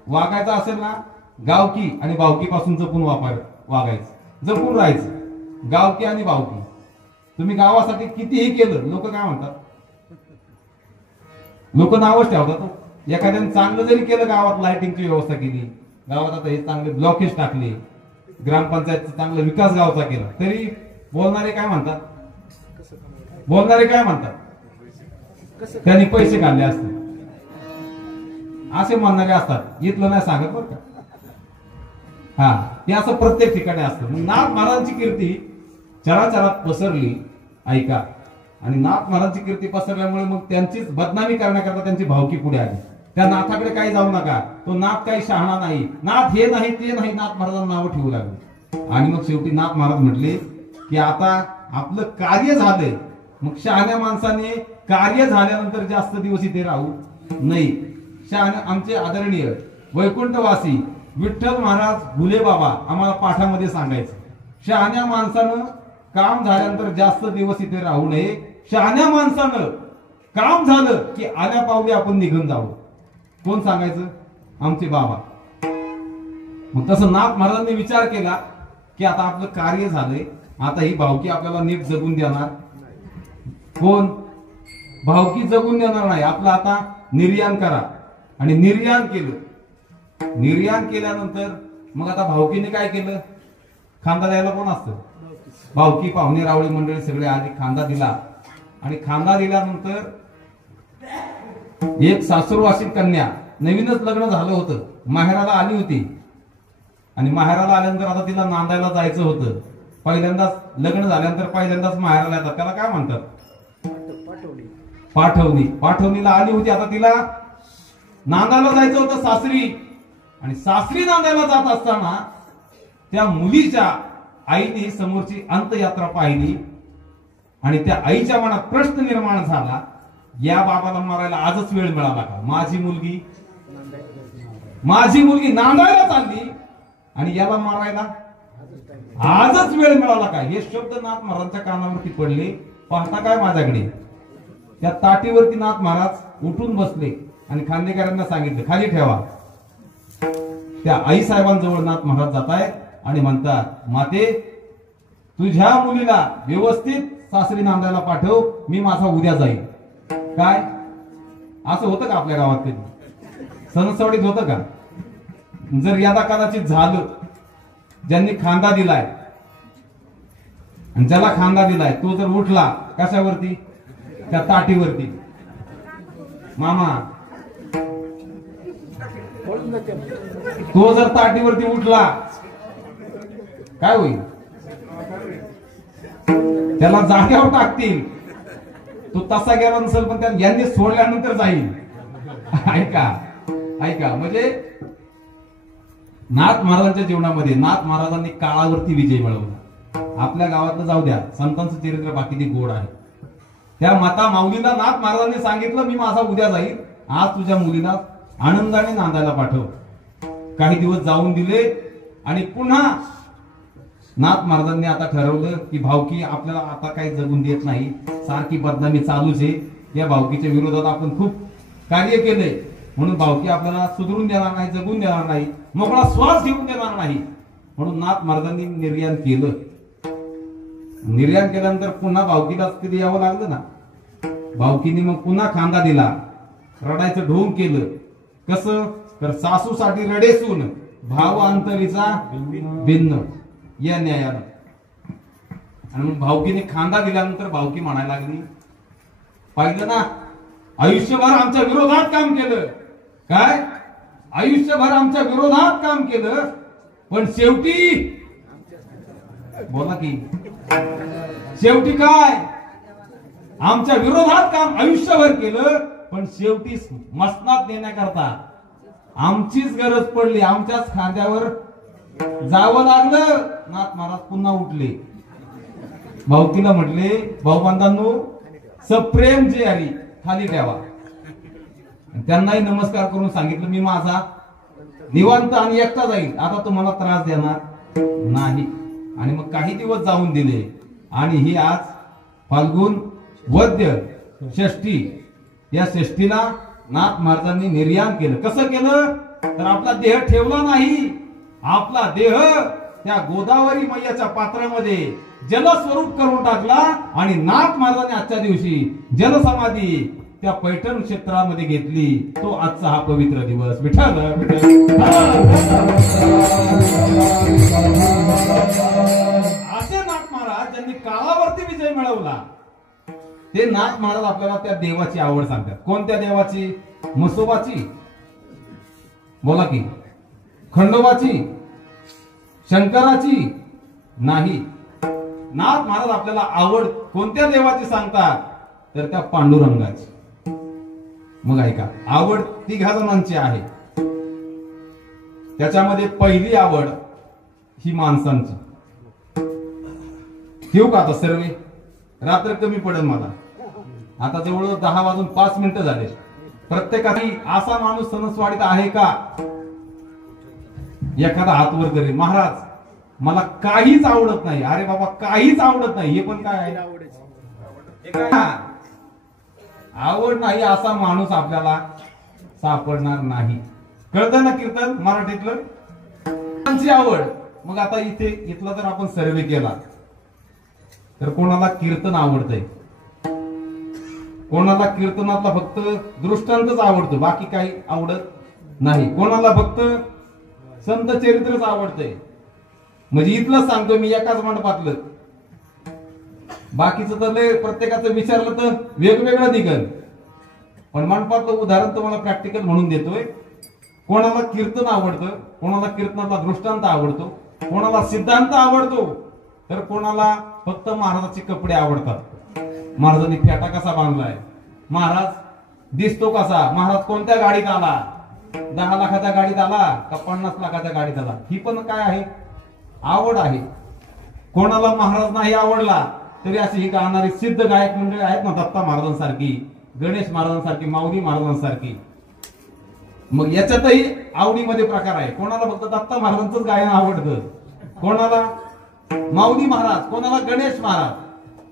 वागायचं असेल ना, गावकी आणि भावकी पासून जपून वागायचं, जपून राहायचं. गावकी आणि भावकी. तुम्ही गावासाठी कितीही केलं, लोक काय म्हणतात? लोक नावच ठेवतात. एखाद्याने चांगलं जरी केलं, गावात लाइटिंगची व्यवस्था केली, गावात आता हे चांगले ब्लॉकेज टाकले, ग्रामपंचायतचा चांगला विकास गावचा केला, तरी बोलणारे काय म्हणतात? बोलणारे काय म्हणतात? त्यांनी पैसे काढले असते असे म्हणणारे असतात. इथलं नाही सांगत बरं का. हा, हे असं प्रत्येक ठिकाणी असतं. मग नाथ महाराजांची कीर्ती चराचरात पसरली. ऐका, आणि नाथ महाराजांची कीर्ती पसरल्यामुळे मग त्यांचीच बदनामी करण्याकरता त्यांची भावकी पुढे आली. त्या नाथाकडे काही जाऊ नका, तो नाथ काही शहाणा नाही, नाथ हे नाही ते नाही, नाथ महाराजांना नावं ठेवू लागले. आणि मग शेवटी नाथ महाराज म्हटले की आता आपलं कार्य झालंय, मग शहाण्या माणसाने कार्य झाल्यानंतर जास्त दिवस इथे राहू नाही. आमचे आदरणीय वैकुंठवासी विठ्ठल महाराज भुले बाबा आम्हाला पाठामध्ये सांगायचं, शहाण्या माणसानं काम झाल्यानंतर जास्त दिवस इथे राहू नये. शहाण्या माणसानं काम झालं की आल्या पावले आपण निघून जावं. कोण सांगायचं? आमचे बाबा. मग तसं नाथ महाराजांनी विचार केला की आता आपलं कार्य झालंय, आता ही भावकी आपल्याला नीट जगून देणार कोण? भावकी जगून देणार नाही. आपलं आता निर्याण करा. आणि निर्याण केलं. निर्याण केल्यानंतर मग आता भावकीने काय केलं? खांदा द्यायला कोण असतं? भावकी, पाहुणे रावळी मंडळी सगळे आधी खांदा दिला. आणि खांदा दिल्यानंतर एक सासूरवासी कन्या, नवीनच लग्न झालं होतं, माहेराला आली होती. आणि माहेराला आल्यानंतर आता तिला नांदायला जायचं होतं. पहिल्यांदाच लग्न झाल्यानंतर पहिल्यांदाच माहेराला येतात, त्याला काय म्हणतात? पाठवणी. पाठवणीला आली होती, आता तिला नांदायला जायचं होतं सासरी. आणि सासरी नांदायला जात असताना त्या मुलीच्या आईने समोरची अंतयात्रा पाहिली. आणि त्या आईच्या मनात प्रश्न निर्माण झाला, या बाबाला मारायला आजच वेळ मिळाला का? माझी मुलगी नांदायला चालली आणि याला मारायला आजच वेळ मिळाला का? हे शब्द नाथ महाराजांच्या कानावरती पडले. पाहता काय माझ्याकडे? त्या ताटीवरती नाथ महाराज उठून बसले आणि खांदेकरांना सांगितलं, खाली ठेवा. त्या आई साहेबांजवळ नाथ महाराज जात आहेत आणि म्हणतात, माते तुझ्या मुलीला व्यवस्थित सासरी नांदायला पाठव, मी माझा उद्या जाईल. काय असं होतं का आपल्या गावात? कधी सणसवडीत होतं का? जर यादा कदाचित झालं, ज्यांनी खांदा दिलाय आणि ज्याला खांदा दिलाय तो जर उठला कशावरती? त्या ताटीवरती. मामा, तो जर ताटीवरती उठला काय होईल? त्याला जाग्यावर टाकतील. तो तसा गेला नसेल पण त्या यांनी सोडल्यानंतर जाईल. ऐका, म्हणजे नाथ महाराजांच्या जीवनामध्ये नाथ महाराजांनी काळावरती विजय मिळवला. आपल्या गावातलं जाऊ द्या, संतांचं चरित्र बाकीची गोड आहे. त्या माता माऊलीला नाथ महाराजांनी सांगितलं, मी माझा उद्या जाईल, आज तुझ्या मुलीला आनंदाने नांदायला पाठव. काही दिवस जाऊन दिले आणि पुन्हा नाथ महाराजांनी आता ठरवलं की भावकी आपल्याला आता काही जगून देत नाही, सारखी बदनामी चालूच आहे. या भावकीच्या विरोधात आपण खूप कार्य केलंय, म्हणून भावकी आपल्याला सुधरून देणार नाही, जगून देणार नाही, मोकळा श्वास घेऊन देणार नाही. म्हणून नाथ महाराजांनी निर्याण केलं. निर्याण केल्यानंतर पुन्हा भावकीला कधी यावं लागलं ना. भावकीने मग पुन्हा खांदा दिला, रडायचं ढोंग केलं. कसं? तर सासूसाठी रडेसून भाव अंतरीचा भिन्न या न्यायानं. आणि मग भावकीने खांदा दिल्यानंतर भावकी म्हणायला लागली, पाहिलं ना, आयुष्यभर आमच्या विरोधात काम केलं. काय? आयुष्यभर आमच्या विरोधात काम केलं, पण शेवटी बोला की शेवटी काय? आमच्या विरोधात काम आयुष्यभर केलं, पण शेवटी मसनात नेण्याकरता आमचीच गरज पडली, आमच्याच खांद्यावर जावं लागलं. नाथ महाराज पुन्हा उठले. भावकीला म्हटले, भाऊबंधांनो, सप्रेम जे आली खाली ठेवा. त्यांनाही नमस्कार करून सांगितलं, मी माझा निवांत आणि एकटा जाईल, आता तुम्हाला त्रास देणार नाही. आणि मग काही दिवस जाऊन दिले. आणि ही आज फाल्गुन वद्य षष्ठी, या षष्ठीला नाथ महाराजांनी निर्याण केलं. कसं केलं? तर आपला देह ठेवला नाही, आपला देह त्या गोदावरी मैयाच्या पात्रामध्ये जलस्वरूप करून टाकला. आणि नाथ महाराजांनी आजच्या दिवशी जलसमाधी त्या पैठण क्षेत्रामध्ये घेतली. तो आजचा हा पवित्र दिवस. विठ्ठल असे नाथ महाराज ज्यांनी काळावरती विजय मिळवला. ते नाथ महाराज आपल्याला त्या देवाची आवड सांगतात. कोणत्या देवाची? म्हसोबाची? बोला की. खंडोबाची? शंकराची? नाही. नाथ महाराज आपल्याला आवड कोणत्या देवाची सांगतात? तर त्या पांडुरंगाची. मग ऐका, आवड तिघा जणांची आहे. त्याच्यामध्ये पहिली आवड ही माणसांची. ठेवू का आता सर्वे? रात्र कमी पडेल मला. आता जवळ 10 वाजून 5 मिनिटं झाले. प्रत्येकाची असा माणूस सणसवाडीत आहे का? एखादा हात वर करेल. महाराज मला काहीच आवडत नाही. अरे बाबा काहीच आवडत नाही. हे पण काय आहे? आवड नाही असा माणूस आपल्याला सापडणार नाही. कळतं ना कीर्तन मराठीतलं? आवड. मग आता इथला जर आपण सर्वे केला तर कोणाला कीर्तन आवडतंय? कोणाला कीर्तनातला फक्त दृष्टांतच आवडतो, बाकी काही आवडत नाही. कोणाला फक्त संत चरित्रच आवडतंय. म्हणजे इथलं सांगतो मी, एकाच मंडपातलं. बाकीचं तर लय प्रत्येकाचं विचारलं तर वेगवेगळं निघल. पण मंडपातलं उदाहरण तुम्हाला प्रॅक्टिकल म्हणून देतोय. कोणाला कीर्तन आवडतं, कोणाला कीर्तनातला दृष्टांत आवडतो, कोणाला सिद्धांत आवडतो, तर कोणाला फक्त महाराजाचे कपडे आवडतात. महाराजांनी फेटा कसा बांधलाय, महाराज दिसतो कसा, महाराज कोणत्या गाडीत आला, 10 लाखाच्या गाडीत आला का 50 लाखाच्या गाडीत आला, ही पण काय आहे? आवड आहे. कोणाला महाराज नाही आवडला तरी अशी ही गाणारी सिद्ध गायक मंडळी आहेत ना, दत्ता महाराजांसारखी, गणेश महाराजांसारखी, माऊली महाराजांसारखी. मग याच्यातही आवडीमध्ये प्रकार आहे. कोणाला फक्त दत्ता महाराजांचंच गायन आवडतं, कोणाला माऊली महाराज, कोणाला गणेश महाराज.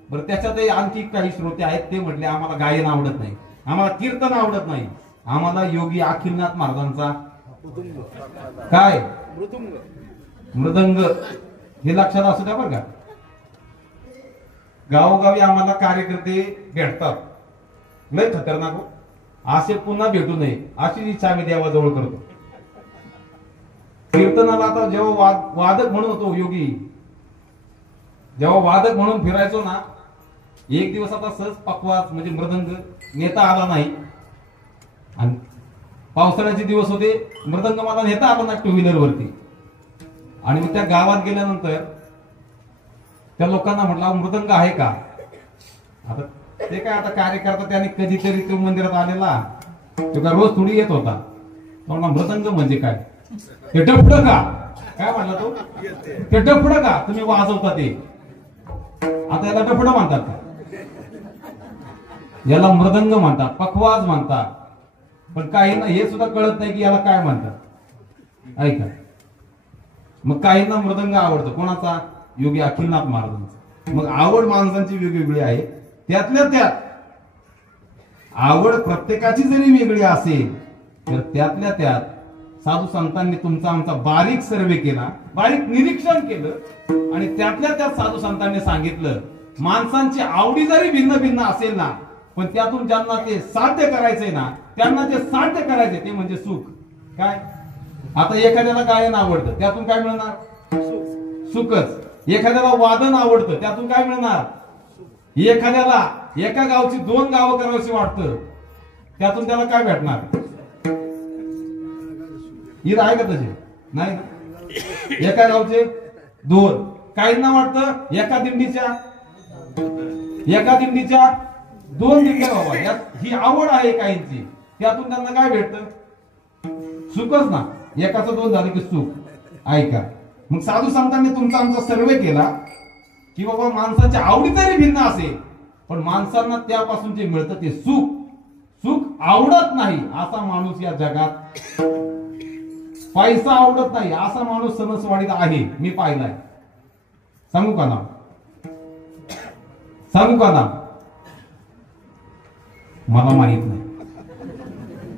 बरं, त्याच्यातही आणखी काही श्रोते आहेत, ते म्हटले आम्हाला गायन आवडत नाही, आम्हाला कीर्तन आवडत नाही, आम्हाला योगी अखिलनाथ महाराजांचा काय मृदंग हे लक्षात असू द्या बरं का. गावोगावी आम्हाला कार्यकर्ते भेटतात, लय खतरनाक हो. असे पुन्हा भेटू नये अशी इच्छा आम्ही देवाजवळ करतो. कीर्तनाला आता जेव्हा वादक म्हणून होतो योगी, जेव्हा वादक म्हणून फिरायचो ना, एक दिवस आता सहज पकवास म्हणजे मृदंग नेता आला नाही, आणि पावसाळ्याचे दिवस होते, मृदंग मला नेता आला ना 2 व्हीलर वरती. आणि मग त्या गावात गेल्यानंतर त्या लोकांना म्हटलं मृदंग आहे का? आता ते काय, आता कार्यकर्ता त्याने कधीतरी तो मंदिरात आलेला, तो का रोज थोडी येत होता. तो म्हणला मृदंग म्हणजे काय? ते डफड का? काय म्हणला तो? ते डफड का तुम्ही वाजवता ते? आता याला डफड म्हणतात का? याला मृदंग म्हणतात, पखवाज म्हणतात. पण काहींना हे सुद्धा कळत नाही की याला काय म्हणतात. ऐका, मग काहींना मृदंग आवडतो, कोणाचा? योगी अखिलनाथ महाराजांचा. मग आवड माणसांची वेगवेगळी आहे. त्यातल्या त्यात आवड प्रत्येकाची जरी वेगळी असेल तर त्यातल्या त्यात साधू संतांनी तुमचा आमचा बारीक सर्वे केला, बारीक निरीक्षण केलं, आणि त्यातल्या त्यात साधू संतांनी सांगितलं माणसांची आवडी जरी भिन्न भिन्न असेल ना, पण त्यातून ज्यांना ते साध्य करायचंय ना, त्यांना जे साध्य करायचे ते म्हणजे सुख. काय? आता एखाद्याला गायन आवडतं, त्यातून काय मिळणार? सुखच. एखाद्याला वादन आवडतं, त्यातून काय मिळणार? एखाद्याला एका गावची 2 गावं करावीशी वाटतं, त्यातून त्याला काय भेटणार? ईद आहे का तसे? नाही ना. एका गावचे 2, काहींना वाटतं एका दिंडीच्या 2 दिंड्या व्हावा, ही आवड आहे काहींची, त्यातून त्यांना काय भेटतं? सुखच ना. एकाचं 2 झालं की सुख. ऐका, मग साधू संतांनी तुमचा आमचा सर्वे केला की बाबा माणसाच्या आवडी जरी भिन्न असेल, पण माणसांना त्यापासून जे मिळतं ते सुख आवडत नाही असा माणूस या जगात, पैसा आवडत नाही असा माणूस सणसवाडीत आहे, मी पाहिलाय. सांगू का नाव? मला माहित नाही.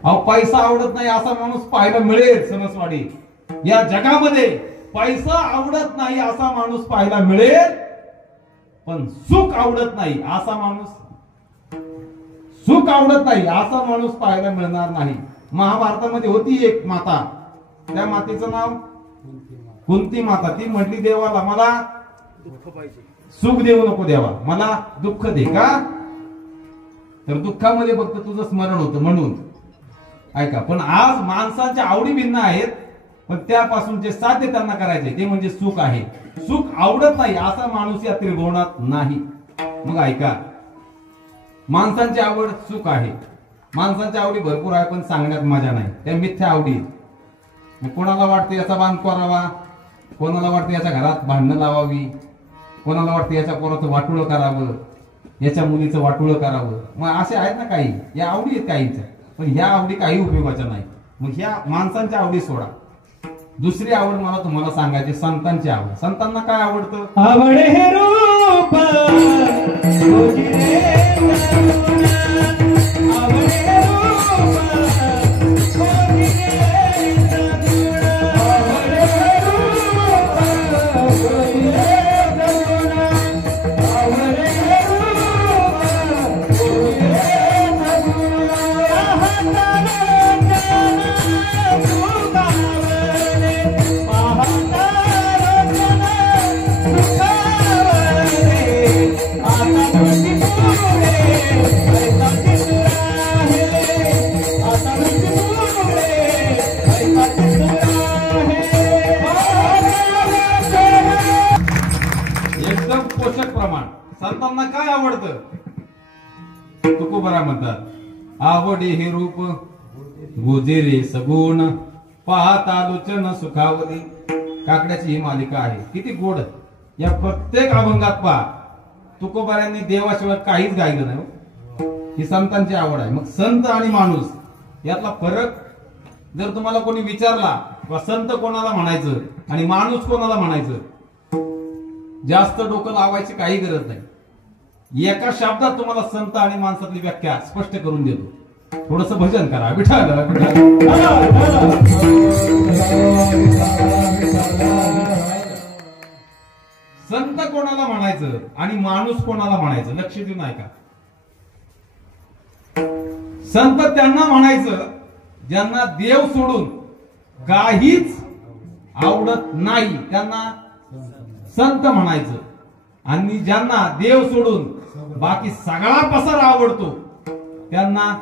अहो, पैसा आवडत नाही असा माणूस पाहायला मिळेल सणसवाडी. या जगामध्ये पैसा आवडत नाही असा माणूस पाहायला मिळेल, पण सुख आवडत नाही असा माणूस पाहायला मिळणार नाही. महाभारतामध्ये होती एक माता, त्या मातेचं नाव कुंती माता. ती म्हटली देवाला मला सुख देऊ नको देवा, मला दुःख दे. का तर दुःखामध्ये फक्त तुझं स्मरण होतं म्हणून. ऐका, पण आज माणसाच्या आवडी भिन्न आहेत, पण त्यापासून जे साध्य त्यांना करायचे ते म्हणजे सुख आहे. सुख आवडत नाही असा माणूस या त्रिभुवनात नाही. मग ऐका, माणसांची आवड सुख आहे. माणसांच्या आवडी भरपूर आहे, पण सांगण्यात मजा नाही. त्या मिथ्या आवडी. कोणाला वाटतं याचा बांध करावा, कोणाला वाटतं याच्या घरात भांडणं लावावी, कोणाला वाटतं याच्या पोराचं वाटुळं करावं, याच्या मुलीचं वाटुळं करावं. मग असे आहेत ना काही, या आवडी आहेत काहींच्या, पण ह्या आवडी काही उपयोगाच्या नाही. मग ह्या माणसांच्या आवडी सोडा. दुसरी आवड मला तुम्हाला सांगायची, संतांची आवड. संतांना काय आवडतं? आवडे हे रूप तुझी रे करुणा, आवडे हे रूप तुझी रे करुणा, आवडे हे रूप तुझी रे करुणा, आवडे हे रूप तुझी रे करुणा, हाताने जाना तू गावले, महातारा जाना तू गावले, आता तुझी पुरे ऐसा चित्रा है, आता तुझी पुरे ऐसा चित्रा है. एकदम पोषक प्रमाण. संतांना काय आवडतं? तुकोबरा म्हणतात, आवडे हे रूप गुजेरे सगुण, पाहता लोचन सुखावली. काकड्याची ही मालिका आहे, किती गोड. या प्रत्येक अभंगात पहा, तुकोबाऱ्यांनी देवाशिवाय काहीच गायलं नाही. ही संतांची आवड आहे. मग संत आणि माणूस यातला फरक जर तुम्हाला कोणी विचारला, संत कोणाला म्हणायचं आणि माणूस कोणाला म्हणायचं, जास्त डोकं लावायची काही गरज नाही. एका शब्दात तुम्हाला संत आणि माणसातली व्याख्या स्पष्ट करून देतो. थोडस भजन करा. विठ्ठल संत कोणाला म्हणायचं आणि माणूस कोणाला म्हणायचं, लक्ष देऊन ऐका. संत त्यांना म्हणायचं ज्यांना देव सोडून काहीच आवडत नाही, त्यांना संत म्हणायचं. आणि ज्यांना देव सोडून बाकी सगळा पसार आवडतो त्यांना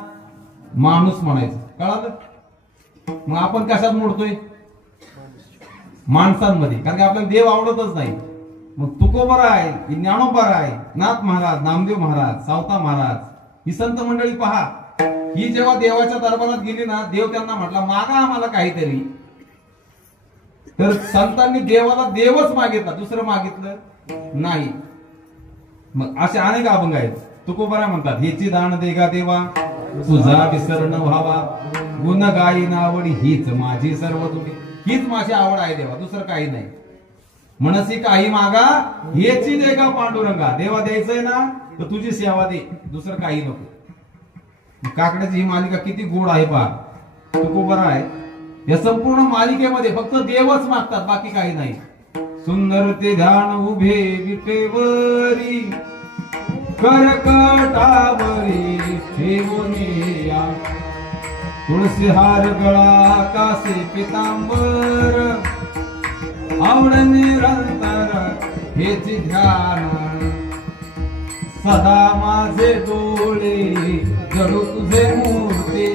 माणूस म्हणायचं. कळालं? मग आपण कशात मोडतोय? माणसांमध्ये. कारण की आपल्याला देव आवडतच नाही. मग तुकोबरा आहे, ज्ञानोबा आहे, नाथ महाराज, नामदेव महाराज, सावता महाराज, ही संत मंडळी पहा, ही जेव्हा देवाच्या दरबारात गेली ना, देव त्यांना म्हटला मागा आम्हाला काहीतरी. तर संतांनी देवाला देवच मागितला, दुसरं मागितलं नाही. मग असे अनेक अभंग आहेत. तुकोबरा म्हणतात, हेची दान देगा देवा, तुझा विसर न व्हावा, गुण गाई नावडी हीच माझी सर्व तुझी. हीच माझी आवड आहे देवा, दुसरं काही नाही. मनसी काही मागा, हेची देगा पांडुरंगा. देवा द्यायचंय ना तर तुझी सेवा दे, दुसरं काही नको. काकड्याची ही मालिका किती गोड आहे पहा. तुकोबरा आहे, या संपूर्ण मालिकेमध्ये फक्त देवच मागतात, बाकी काही नाही. सुंदर ते ध्यान उभे विटेवरी, करकटावरी ठेवूनिया, तुळशी हार गळा कासे पितांबर, आवड निरंतर हेची ध्यान. सदा माझे डोळे जडू तुझे मूर्ती,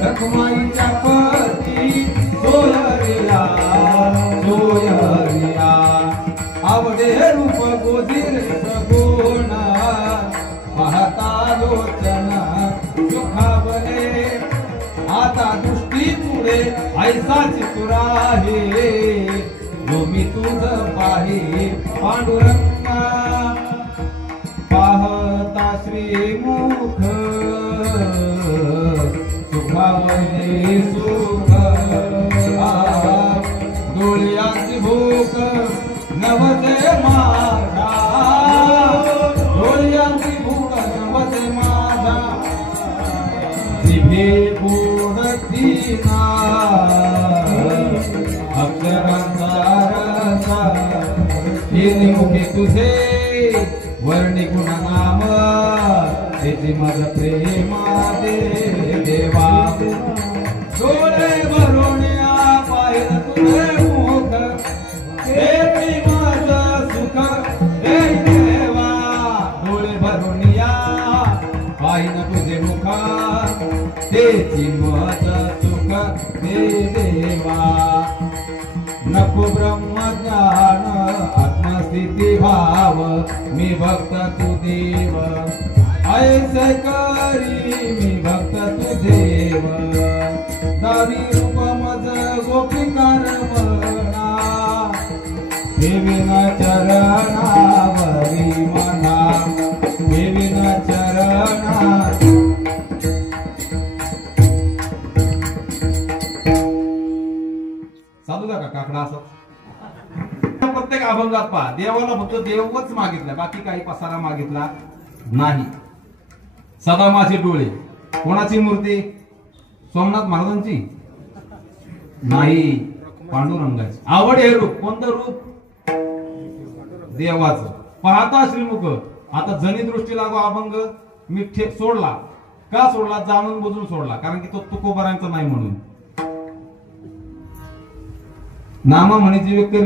रखुमाईच्या पती सोयरिया सोयरिया. आवडे रूप गोजिरे सगुण, पाहता लोचन सुखावले. आता दृष्टी पुढे ऐसाची तुरा आहे, जो मी तुझ पाहे पांडुरंगा. पाहता श्रीमुख सुखावले सुख, डोळ्याची भूक नवते माझा, डोळ्याची भूक नवते माझा. जिभे बुडती ना अक्षरांचा रसा, हे मुखे तुझे वर्णी गुणनाम, त्याची माझ प्रेमा दे देवा. डोळे भरून पाहिलं तुझे मुख, हे माझ सुख, हे करुणिया पाहिन तुझे मुखा तेची मत सुख दे देवा नको ब्रह्मज्ञान आत्मस्थिती भाव मी भक्त तू देव ऐसे करी मी भक्त तू देव दारी रूप मज गोपिकार म्हणा देवीना चरणावरी मना देवीना चरणा चालू का काकडा असं प्रत्येक अभंगात पहा देवाला फक्त देवच मागितलं बाकी काही पसारा मागितला नाही. सदा माझे डोळे कोणाची मूर्ती सोमनाथ महाराजांची नाही पांडुरंगाची. आवड हे रूप कोणतं रूप देवाचं पाहता श्रीमुख. आता जनी दृष्टी लागू अभंग मी सोडला का सोडला जाणून बुजून सोडला कारण की तो तुकोबारांचा नाही म्हणून नामा म्हणीची व्यक्ती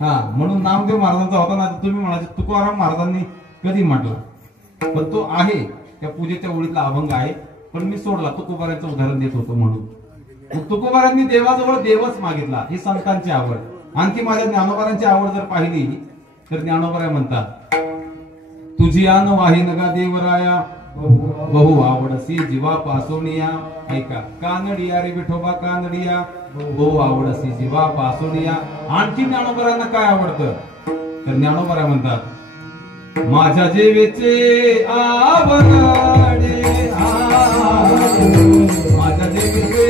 हा म्हणून नामदेव महाराजांचा होता ना तुम्ही म्हणायचे तुकोबाराम महाराजांनी कधी म्हटला पण तो आहे त्या पूजेच्या ओळीतला अभंग आहे पण मी सोडला तुकोबारांचं उदाहरण देत होतो म्हणून. तुकोबारांनी देवाजवळ देवच मागितला ही संतांची आवड. आणखी माझ्या ज्ञानोबारांची आवड जर पाहिली तर ज्ञानोबारा म्हणतात तुझी आन वाहिन गा देवराया बहु आवडसी जीवा पासोनिया. ऐका कानडिया रे विठोबा कानडिया बहु आवडसी जीवा पासोनिया. आणखी ज्ञानोबारांना काय आवडतं तर ज्ञानोबारा म्हणतात माझ्या जेवेचे आवडे माझ्या जेवेचे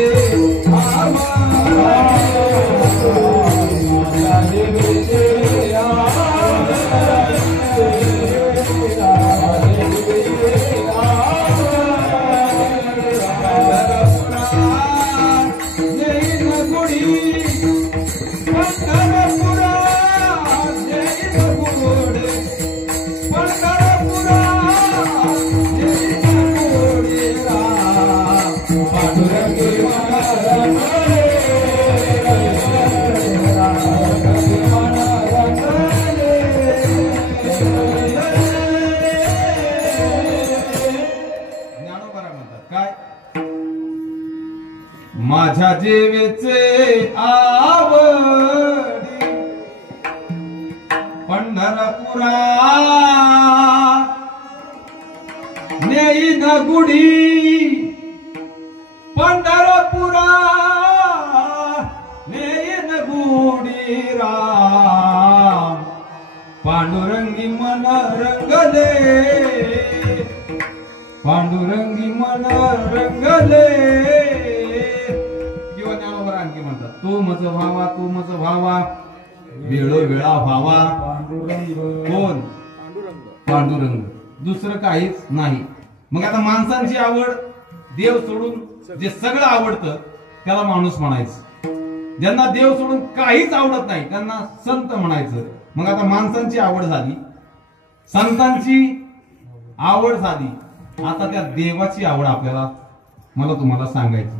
माझ्या जेवेचे माझ्या जेवेचे आवडी पंढरपुरा नेईन गुढी पंढरपुरा नेईन गुढी राम पांडुरंगी मन रंगले पांडुरंगी मन रंगले. आणखी म्हणतात तो मज व्हावा तू मज व्हावा वेळोवेळा व्हावा कोण पांडुरंग दुसरं काहीच नाही. मग आता माणसांची आवड देव सोडून जे सगळं आवडतं त्याला माणूस म्हणायचं. ज्यांना देव सोडून काहीच आवडत नाही त्यांना संत म्हणायचं. मग आता माणसांची आवड झाली संतांची आवड झाली आता त्या देवाची आवड आपल्याला मला तुम्हाला सांगायची.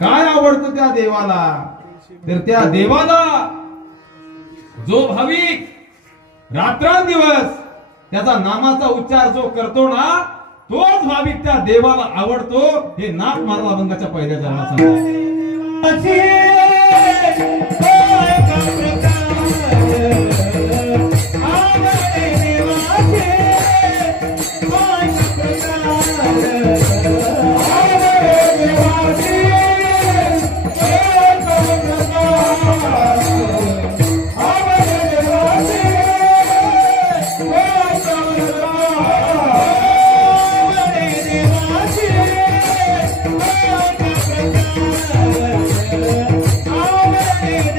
काय आवडतं त्या देवाला तर त्या देवाला जो भाविक रात्रंदिवस त्याचा नामाचा उच्चार जो करतो ना तोच भाविक त्या देवाला आवडतो. हे नाथ माझा अभंगाच्या पहिल्या चरणात Oh,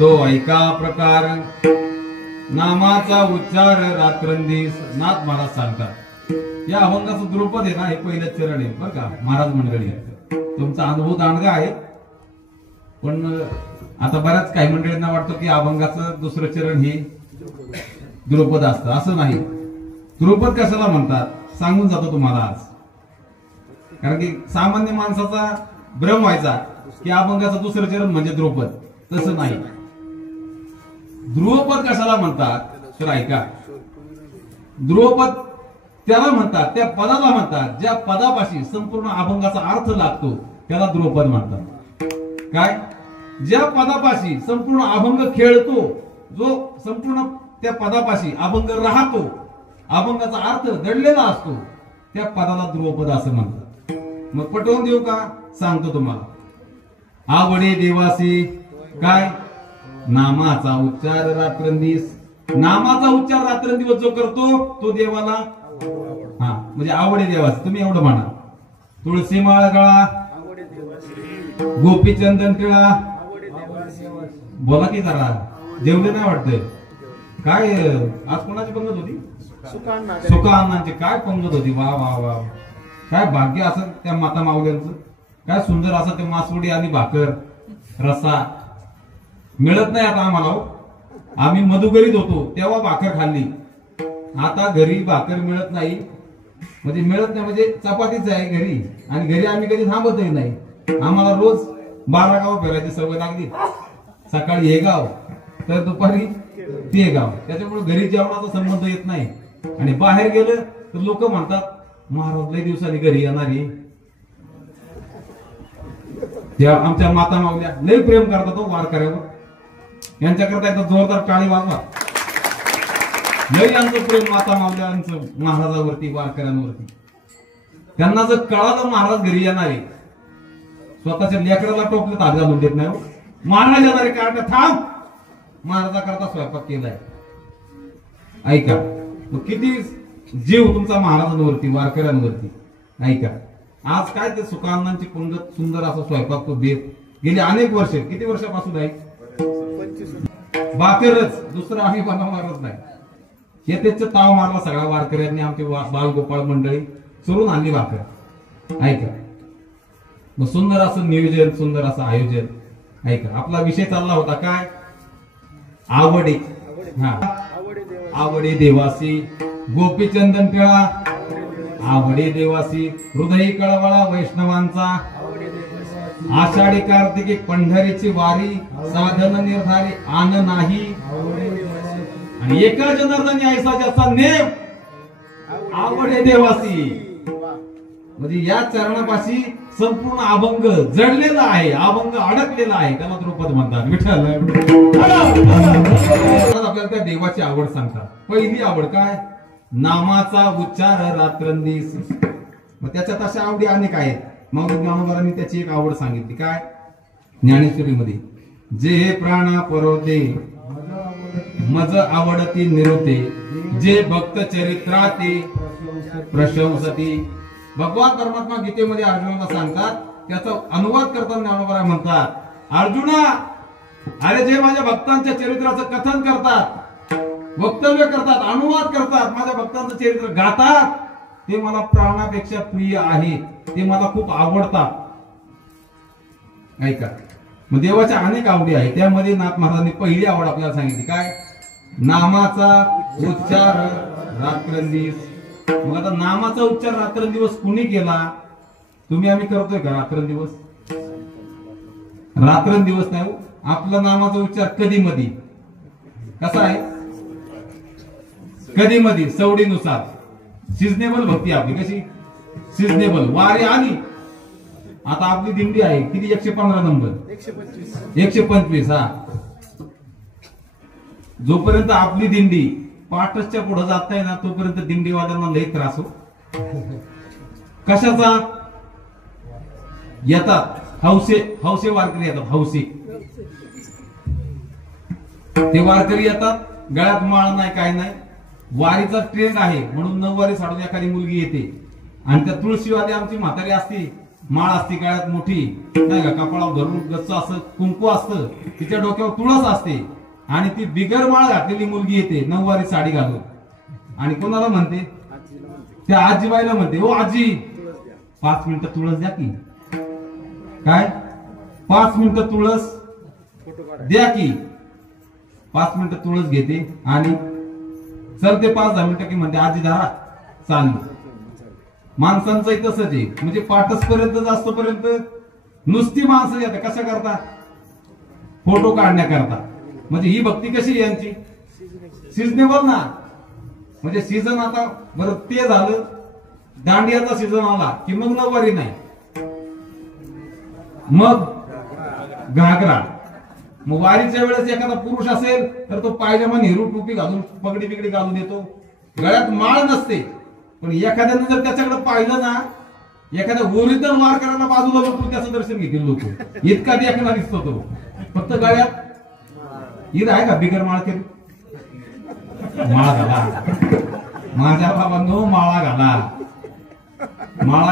तो ऐका प्रकार नामाचा उच्चार रात्रंदिवस नाथ महाराज सांगतात. या अभंगाचं द्रुपद आहे ना, हे पहिलं चरण आहे बरं का महाराज मंडळी. तुमचा अनुभव दांडगा आहे, पण आता बऱ्याच काही मंडळींना वाटतं की अभंगाचं दुसरं चरण हे द्रुपद असतं. असं नाही. द्रुपद कशाला म्हणतात सांगून जातो तुम्हाला आज. कारण की सामान्य माणसाचा भ्रम व्हायचा की अभंगाचं दुसरं चरण म्हणजे द्रुपद. तसं नाही. ध्रुवपद कशाला म्हणतात तर ऐका. ध्रुवपद त्याला म्हणतात, त्या पदाला म्हणतात ज्या पदापाशी संपूर्ण अभंगाचा अर्थ लागतो त्याला ध्रुवपद म्हणतात. काय? ज्या पदापाशी संपूर्ण अभंग खेळतो, जो संपूर्ण त्या पदापाशी अभंग राहतो, अभंगाचा अर्थ दडलेला असतो, त्या पदाला ध्रुवपद असं म्हणतात. मग पटवून देऊ का? सांगतो तुम्हाला. आवडे देवासी काय? नामाचा उच्चार रात्रंदिवस. नामाचा उच्चार रात्रंदिवस जो करतो तो देवाला म्हणजे आवडे देवासी. तुम्ही एवढं म्हणा. तुळशी माळ गळा, गोपीचंदन टिळा. बोला की जरा. जेवले नाही वाटतंय काय? आज कोणाची पंगत होती? सुका अण्णांची. काय पंगत होती. वा वा वा. काय भाग्य असं त्या माता माऊल्यांचं. काय सुंदर असं ते मासवडी आणि भाकर रसा मिळत नाही आता आम्हाला. आम्ही मधुगरीत होतो तेव्हा भाकर खाल्ली. आता घरी भाकर मिळत नाही. म्हणजे मिळत नाही म्हणजे चपातीच आहे घरी. आणि घरी आम्ही कधी थांबतही नाही. आम्हाला रोज 12 गाव फिरायची सवय लागली. सकाळी हे गाव तर दुपारी ते गाव. त्याच्यामुळे घरी जेवणाचा संबंध येत नाही. आणि बाहेर गेलं तर लोक म्हणतात महाराज लई दिवसांनी घरी येणारी. त्या आमच्या माता माऊल्या लई प्रेम करतात तो वारकऱ्यावर. यांच्याकरता एकदा जोरदार टाळी वाजवा. लई यांचं प्रेम माता माऊल्यांचं महाराजावरती, वारकऱ्यांवरती. त्यांना जर कळालं महाराज घरी येणारे, स्वतःच्या लेकराला टोपल्यात हात घालून देत नाही. महाराज येणारे कारण थांब, महाराजाकरता स्वयंपाक केलाय. ऐका मग किती जीव तुमचा महाराजांवरती, वारकऱ्यांवरती. ऐका आज काय ते सुकांनांची पंगत सुंदर असा स्वयंपाक तो देत गेली अनेक वर्ष. किती वर्षापासून आहे? भाकरच, दुसरं आम्ही बनवणारच नाही. हे त्याचं ताव मारला सगळ्या वारकऱ्यांनी. आमचे बालगोपाळ मंडळी चोरून आणली भाकर. ऐका मग सुंदर असं नियोजन, सुंदर असं आयोजन. ऐका आपला विषय चालला होता काय? आवडे. आवडे देवासी गोपीचंदन टिळा. आवडे देवासी हृदय कळवळा वैष्णवांचा. आषाढी कार्तिकी पंढरीची वारी साधन निर्धारी आन नाही. आणि एका जनार्दनी ऐसा ज्याचा नेम आवडे देवासी. म्हणजे या चरणापाशी संपूर्ण अभंग जडलेला आहे, अभंग अडकलेला आहे. त्याला द्रुपद म्हणतात. विठ्ठल आपल्याला त्या देवाची आवड सांगतात. पहिली आवड काय? नामाचा उच्चार रात्रंदिवस. मग त्याच्यात अशा आवडी अनेक आहेत. मग ज्ञानोबारांनी त्याची एक आवड सांगितली. काय? ज्ञानेश्वरीमध्ये जे प्राणा परवते मज आवडती निरुते जे भक्त चरित्राते प्रशंसती. भगवान परमात्मा गीतेमध्ये अर्जुनाला सांगतात. त्याचा अनुवाद करताना ज्ञानोबा म्हणतात, अर्जुना अरे जे माझ्या भक्तांच्या चरित्राचं कथन करतात, वक्तव्य करतात, अनुवाद करतात, माझ्या भक्तांचं चरित्र गातात, ते मला प्राणापेक्षा प्रिय आहे. ते मला खूप आवडतात. ऐका मग देवाच्या अनेक आवडी आहेत. त्यामध्ये नाथ महाराजांनी पहिली आवड आपल्याला सांगितली. काय? नामाचा उच्चार रात्रंदिवस. मग आता नामाचा उच्चार रात्रंदिवस कुणी केला? तुम्ही आम्ही करतोय का रात्रंदिवस? रात्रंदिवस नाही. आपला नामाचा उच्चार कधी मधी कसा आहे? कधी मधी सवडीनुसार. सिजनेबल भक्ती आपली कशी सिजनेबल. वारी आली आता आपली दिंडी आहे किती 115 नंबर 125. हा जोपर्यंत आपली दिंडी पाठच्या पुढे जात नाही ना तोपर्यंत दिंडीवाल्यांना लई त्रास हो. कशाचा येतात हौसे वारकरी येतात. हौसे ते वारकरी येतात गळ्यात माळ नाही काय नाही. वारीचा ट्रेंड आहे म्हणून नऊवारी साडून एखादी मुलगी येते आणि त्या तुळशीवाली आमची म्हातारी असती माळ असती गळ्यात मोठी नाही का कपाळावर धरून गच्च असं कुंकू असतं तिच्या डोक्यावर तुळस असते आणि ती बिगर माळ घातलेली मुलगी येते नऊवारी साडी घालून आणि कोणाला म्हणते त्या आजीबाईला म्हणते ओ आजी 5 मिनिटं तुळस द्या की काय 5 मिनिटं तुळस द्या की 5 मिनिटं तुळस घेते आणि चलते 5-10 मिनिटं की म्हणते आजी धरा चालली. माणसांचंही तसंच आहे म्हणजे पाठस पर्यंत जास्तपर्यंत नुसती माणसं येतात कशा करता फोटो काढण्याकरता. म्हणजे ही भक्ती कशी यांची सिजनेबल ना. म्हणजे सीझन आता बरं ते झालं दांडियाचा सीझन आला की मग नऊवारी नाही मग घागरा. मग वारीच्या वेळेस एखादा पुरुष असेल तर तो पायजमा नेहरू टोपी घालून पगडी बिगडी घालून येतो गळ्यात माळ नसते. पण एखाद्यानं जर त्याच्याकडे पाहिलं ना एखाद्या ओरिजिनल वार करायला बाजूला लोक त्याचं दर्शन घेतील लोक इतका देखना दिसतो तो. फक्त गळ्यात ईद आहे का बिगर माळ केली माळा घाला माझ्या बाबांनो माळा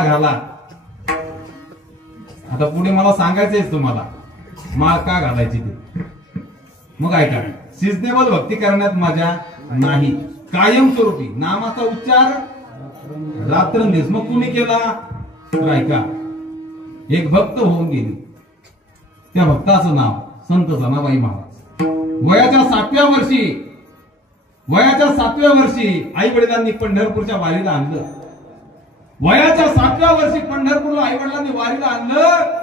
घाला. आता पुढे मला सांगायचंय तुम्हाला माळ का घालायची ते. मग ऐका सिजनेबल भक्ती करण्यात मजा नाही. कायमस्वरूपी नामाचा उच्चार रात्रंदिवस. मग कुणी केला तर ऐका एक भक्त होऊन गेली त्या भक्ताचं नाव संत जनाबाई महाराज. वयाच्या 7व्या वर्षी आई वडिलांनी पंढरपूरच्या वारीला आणलं. वयाच्या 7व्या वर्षी पंढरपूरला आई वडिलांनी वारीला आणलं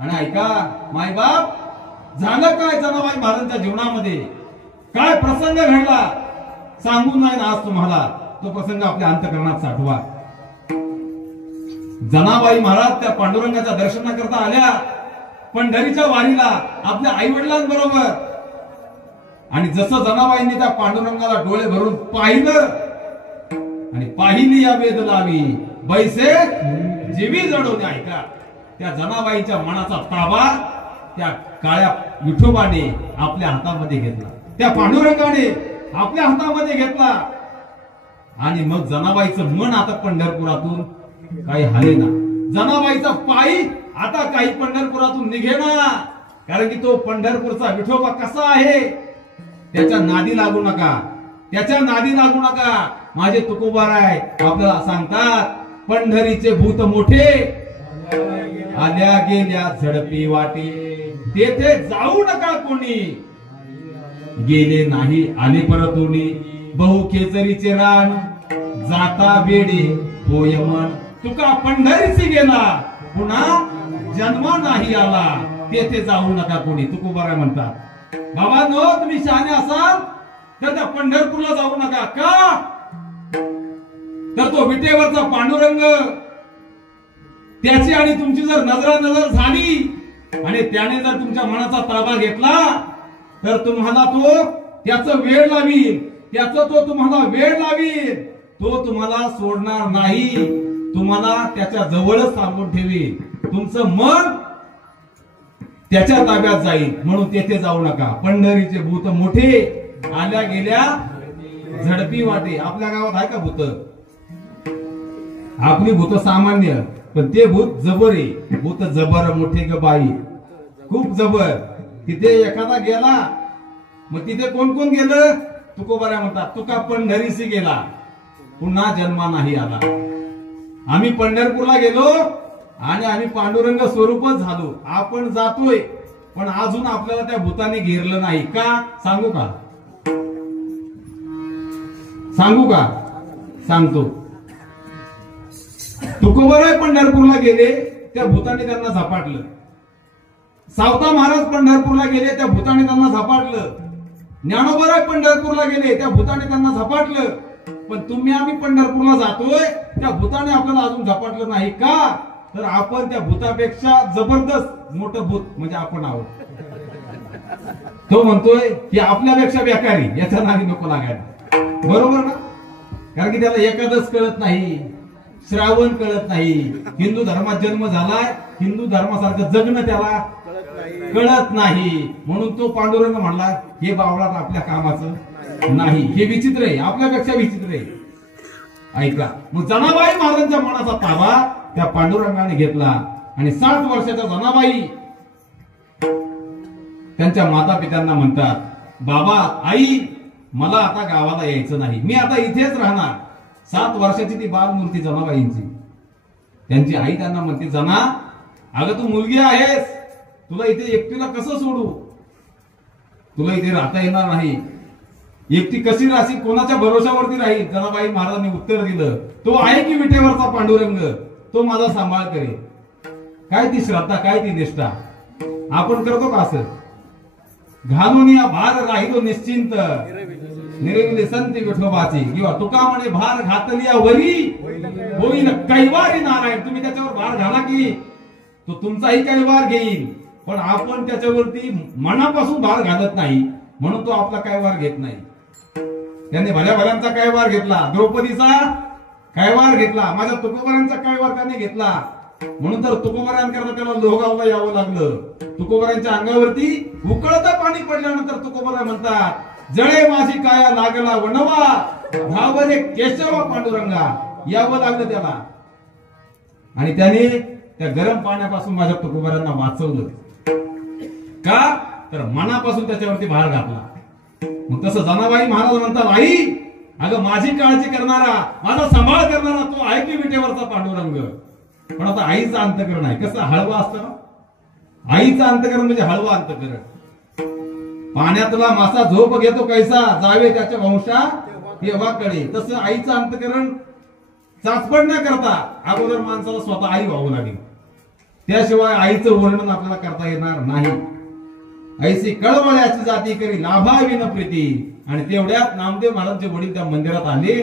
आणि ऐका मायबाप झालं काय जनाबाई महाराजांच्या जीवनामध्ये काय प्रसंग घडला सांगून नाही ना आज तुम्हाला तो प्रसंग आपल्या अंतःकरणात साठवा. जनाबाई महाराज त्या पांडुरंगाच्या दर्शनाकरता आल्या पंढरीच्या वारीला आपल्या आई वडिलांबरोबर आणि जसं जनाबाईंनी त्या पांडुरंगाला डोळे भरून पाहिलं आणि पाहिली या वेद लावी बैसे जीवी जडवणे. ऐका त्या जनाबाईच्या मनाचा ताबा त्या काळ्या विठोबाने आपल्या हातामध्ये घेतला त्या पांडुरंगाने आपल्या हातामध्ये घेतला आणि मग जनाबाईचं मन आता पंढरपुरातून काही हाले ना. जनाबाईचा पायी आता काही पंढरपुरातून निघेना कारण की तो पंढरपूरचा विठोबा कसा आहे त्याच्या नादी लागू नका. माझे तुकोबाराय आपल्याला सांगतात पंढरीचे भूत मोठे आल्या गेल्या झडपी वाटे तेथे जाऊ नका कोणी गेले नाही आले परतुनी बहु केसरीचे रान जाता बेडे होय मन तुका पंढरीची गेला पुन्हा जन्मा नाही आला तेथे जाऊ नका कोणी. तुकोबाराय म्हणतात बाबा नो तुम्ही शहाणे असाल तर त्या पंढरपूरला जाऊ नका का तर तो विटेवरचा पांडुरंग त्याची आणि तुमची जर नजर झाली आणि त्याने जर तुमच्या मनाचा ताबा घेतला तर तुम्हाला तो त्याचं वेळ लावील तो तुम्हाला सोडणार नाही तुम्हाला त्याच्या जवळच थांबून ठेवील तुमचं मन त्याच्या ताब्यात जाईल म्हणून तेथे जाऊ नका. पंढरीचे भूत मोठे आल्या गेल्या झडपी वाटे. आपल्या गावात आहे का भूत आपली भूत सामान्य पण ते भूत जबर आहे. भूत जबर मोठे ग बाई खूप जबर. तिथे एखादा गेला मग तिथे कोण कोण गेलं तुकोबाराय म्हणतात तुका पंढरीसी गेला पुन्हा जन्मा नाही आला. आम्ही पंढरपूरला गेलो आणि आम्ही पांडुरंग स्वरूपच झालो. आपण जातोय पण अजून आपल्याला त्या भूताने घेरलं नाही का सांगू का सांगतो. तुकोबाराय पंढरपूरला गेले त्या भूताने त्यांना झपाटलं. सावता महाराज पंढरपूरला गेले त्या भूताने त्यांना झपाटलं. ज्ञानोबाराय पंढरपूरला गेले त्या भूताने त्यांना झपाटलं. पण तुम्ही आम्ही पंढरपूरला जातोय त्या भूताने आपल्याला अजून झपाटलं नाही का? तर आपण त्या भूतापेक्षा जबरदस्त मोठं भूत म्हणजे आपण आहोत. तो म्हणतोय की आपल्यापेक्षा बेकारी, याच्या नादी नको लागायला. बरोबर ना? कारण की त्याला एकादश कळत नाही, श्रावण कळत नाही, हिंदू धर्मात जन्म झालाय, हिंदू धर्मासारखं जगणं त्याला कळत नाही. म्हणून तो पांडुरंग म्हणला हे बावळा आपल्या कामाचं नाही. हे विचित्र आहे, आपल्यापेक्षा विचित्र आहे. ऐका, मग जनाबाई महाराजांच्या मनाचा ताबा त्या पांडुरंगाने घेतला आणि 7 वर्षाच्या जनाबाई त्यांच्या माता पित्यांना म्हणतात, बाबा आई मला आता गावाला यायचं नाही, मी आता इथेच राहणार. 7 वर्षाची ती बालमूर्ती जनाबाईंची. त्यांची आई त्यांना म्हणते, जना अगं तू मुलगी आहेस, तुला इथे एकटीला कसं सोडू? तुला इथे राहता येणार नाही, एकटी कशी राहशील, कोणाच्या भरोशावरती राहील? जनाबाई महाराजांनी उत्तर दिलं, तो आहे की विटेवरचा पांडुरंग, तो माझा सांभाळ करेल. काय ती श्रद्धा, काय ती निष्ठा. आपण करतो का असं? घालून या भार राहिलो निश्चिंत, निरविले संत विठोबाची, किंवा तुका म्हणे भार घातलिया वरी होईल कैवारी नारायण. तुम्ही त्याच्यावर भार घाला की तो तुमचाही कैवार घेईल, पण आपण त्याच्यावरती मनापासून भार घालत नाही, म्हणून तो आपला कैवार घेत नाही. त्याने भल्या भल्यांचा कैवार घेतला, द्रौपदीचा कैवार घेतला, माझ्या तुकोबारांचा कैवार त्याने घेतला. म्हणून तर तुकोबारांकरता त्याला लोहगावला यावं लागलं. तुकोबारांच्या अंगावरती उकळतं पाणी पडल्यानंतर तुकोबारा म्हणतात, जळे माझी काया लागला वनवा, भावरे केशवा पांडुरंगा. यावं लागलं त्याला, आणि त्याने त्या गरम पाण्यापासून माझ्या तुकोबारांना वाचवलं. का? तर मनापासून त्याच्यावरती भार घातला. मग तसं जनाबाई महाराज म्हणतात, आई अगं माझी काळजी करणारा, माझा सांभाळ करणारा तो आहे की विटेवरचा पांडुरंग. पण आता आईचं अंतकरण आहे कसं हळवं असतं ना. आईचं अंतकरण म्हणजे हळवं अंतकरण. पाण्यातला मासा झोप घेतो कैसा, जावे त्याच्या वंशा तेव्हाकडे. तसं आईचं अंतकरण चाचपड न करता अगोदर माणसाला स्वतः आई व्हावं लागेल, त्याशिवाय आईचं वर्णन आपल्याला करता येणार नाही. ऐसी कळवळ्याची जाती करी लाभाविन प्रीती. आणि तेवढ्यात नामदेव महाराजांचे वडील त्या मंदिरात आले,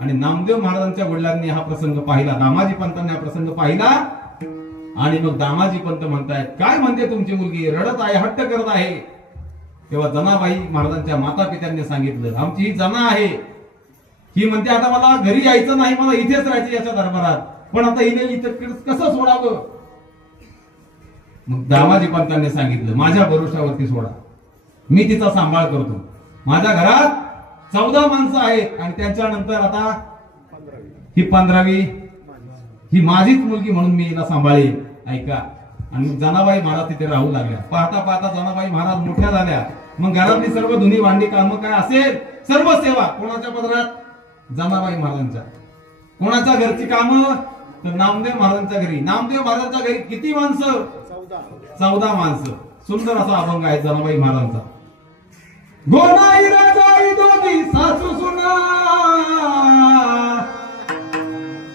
आणि नामदेव महाराजांच्या वडिलांनी हा प्रसंग पाहिला, दामाजी पंतांनी हा प्रसंग पाहिला. आणि मग दामाजी पंत म्हणतायत, काय म्हणते तुमची मुलगी, रडत आहे, हट्ट करत आहे. तेव्हा जनाबाई महाराजांच्या माता पित्यांनी सांगितलं, आमची ही जना आहे, ही म्हणते आता मला घरी यायचं नाही, मला इथेच राहायचं याच्या दरबारात, पण आता हिने इथं कसं सोडावं? मग दामाजी पंतांनी सांगितलं, माझ्या भरोशावरती सोडा, मी तिचा सांभाळ करतो. माझ्या घरात 14 माणसं आहेत, आणि त्यांच्यानंतर आता ही 15वी ही माझीच मुलगी म्हणून मी हिला सांभाळेल. ऐका, आणि जनाबाई महाराज तिथे राहू लागल्या. पाहता पाहता जनाबाई महाराज मोठ्या झाल्या. मग घरातली सर्व धुनी भांडी कामं काय असेल सर्व सेवा कोणाच्या पदरात? जनाबाई महाराजांच्या. कोणाच्या घरची कामं? तर नामदेव महाराजांच्या घरी. नामदेव महाराजांच्या घरी किती माणसं? 14 माणसं. सुंदर असा अभंग आहे जनाबाई महाराजांचा. गोनाई राजाई दोघी सासू सुना,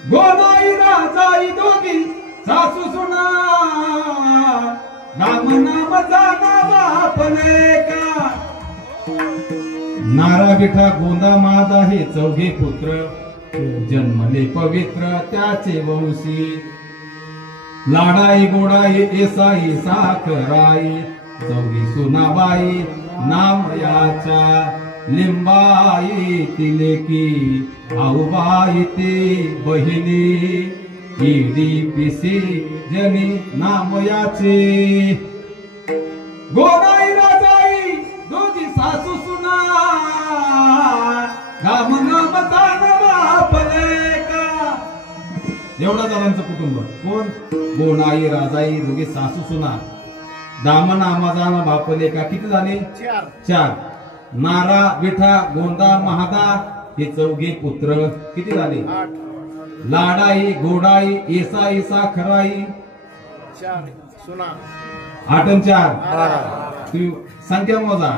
गोनाई राजाई दोघी सासू सुना, नाम नामचा नावा आपले का. नारा विठा गोंदा मादा हे 4 पुत्र, जन्मले पवित्र त्याचे वंशी. लाडाई गोडाई एसाई साखराई, 4 सुनाबाई नाम याच्या. लिंबाई तिलेकी आऊबाई ती बहिणी, ईडी पिसी जनी नाम याचे. गोदाई राजाई दोघी सासू सुना, नाम नामचा नवा आपले का. एवढा जणांचं कुटुंब. कोण? गोनाई राजाई दोघी सासू सुना, दामना आमाजाना बापले का. किती झाले? 4. नारा विठा गोंदा महादा हे 4 पुत्र. किती झाले? 8. लाडाई गोडाई एसाई साखराई 4 सुना. 8 आणि 4 12. संख्या मोजा,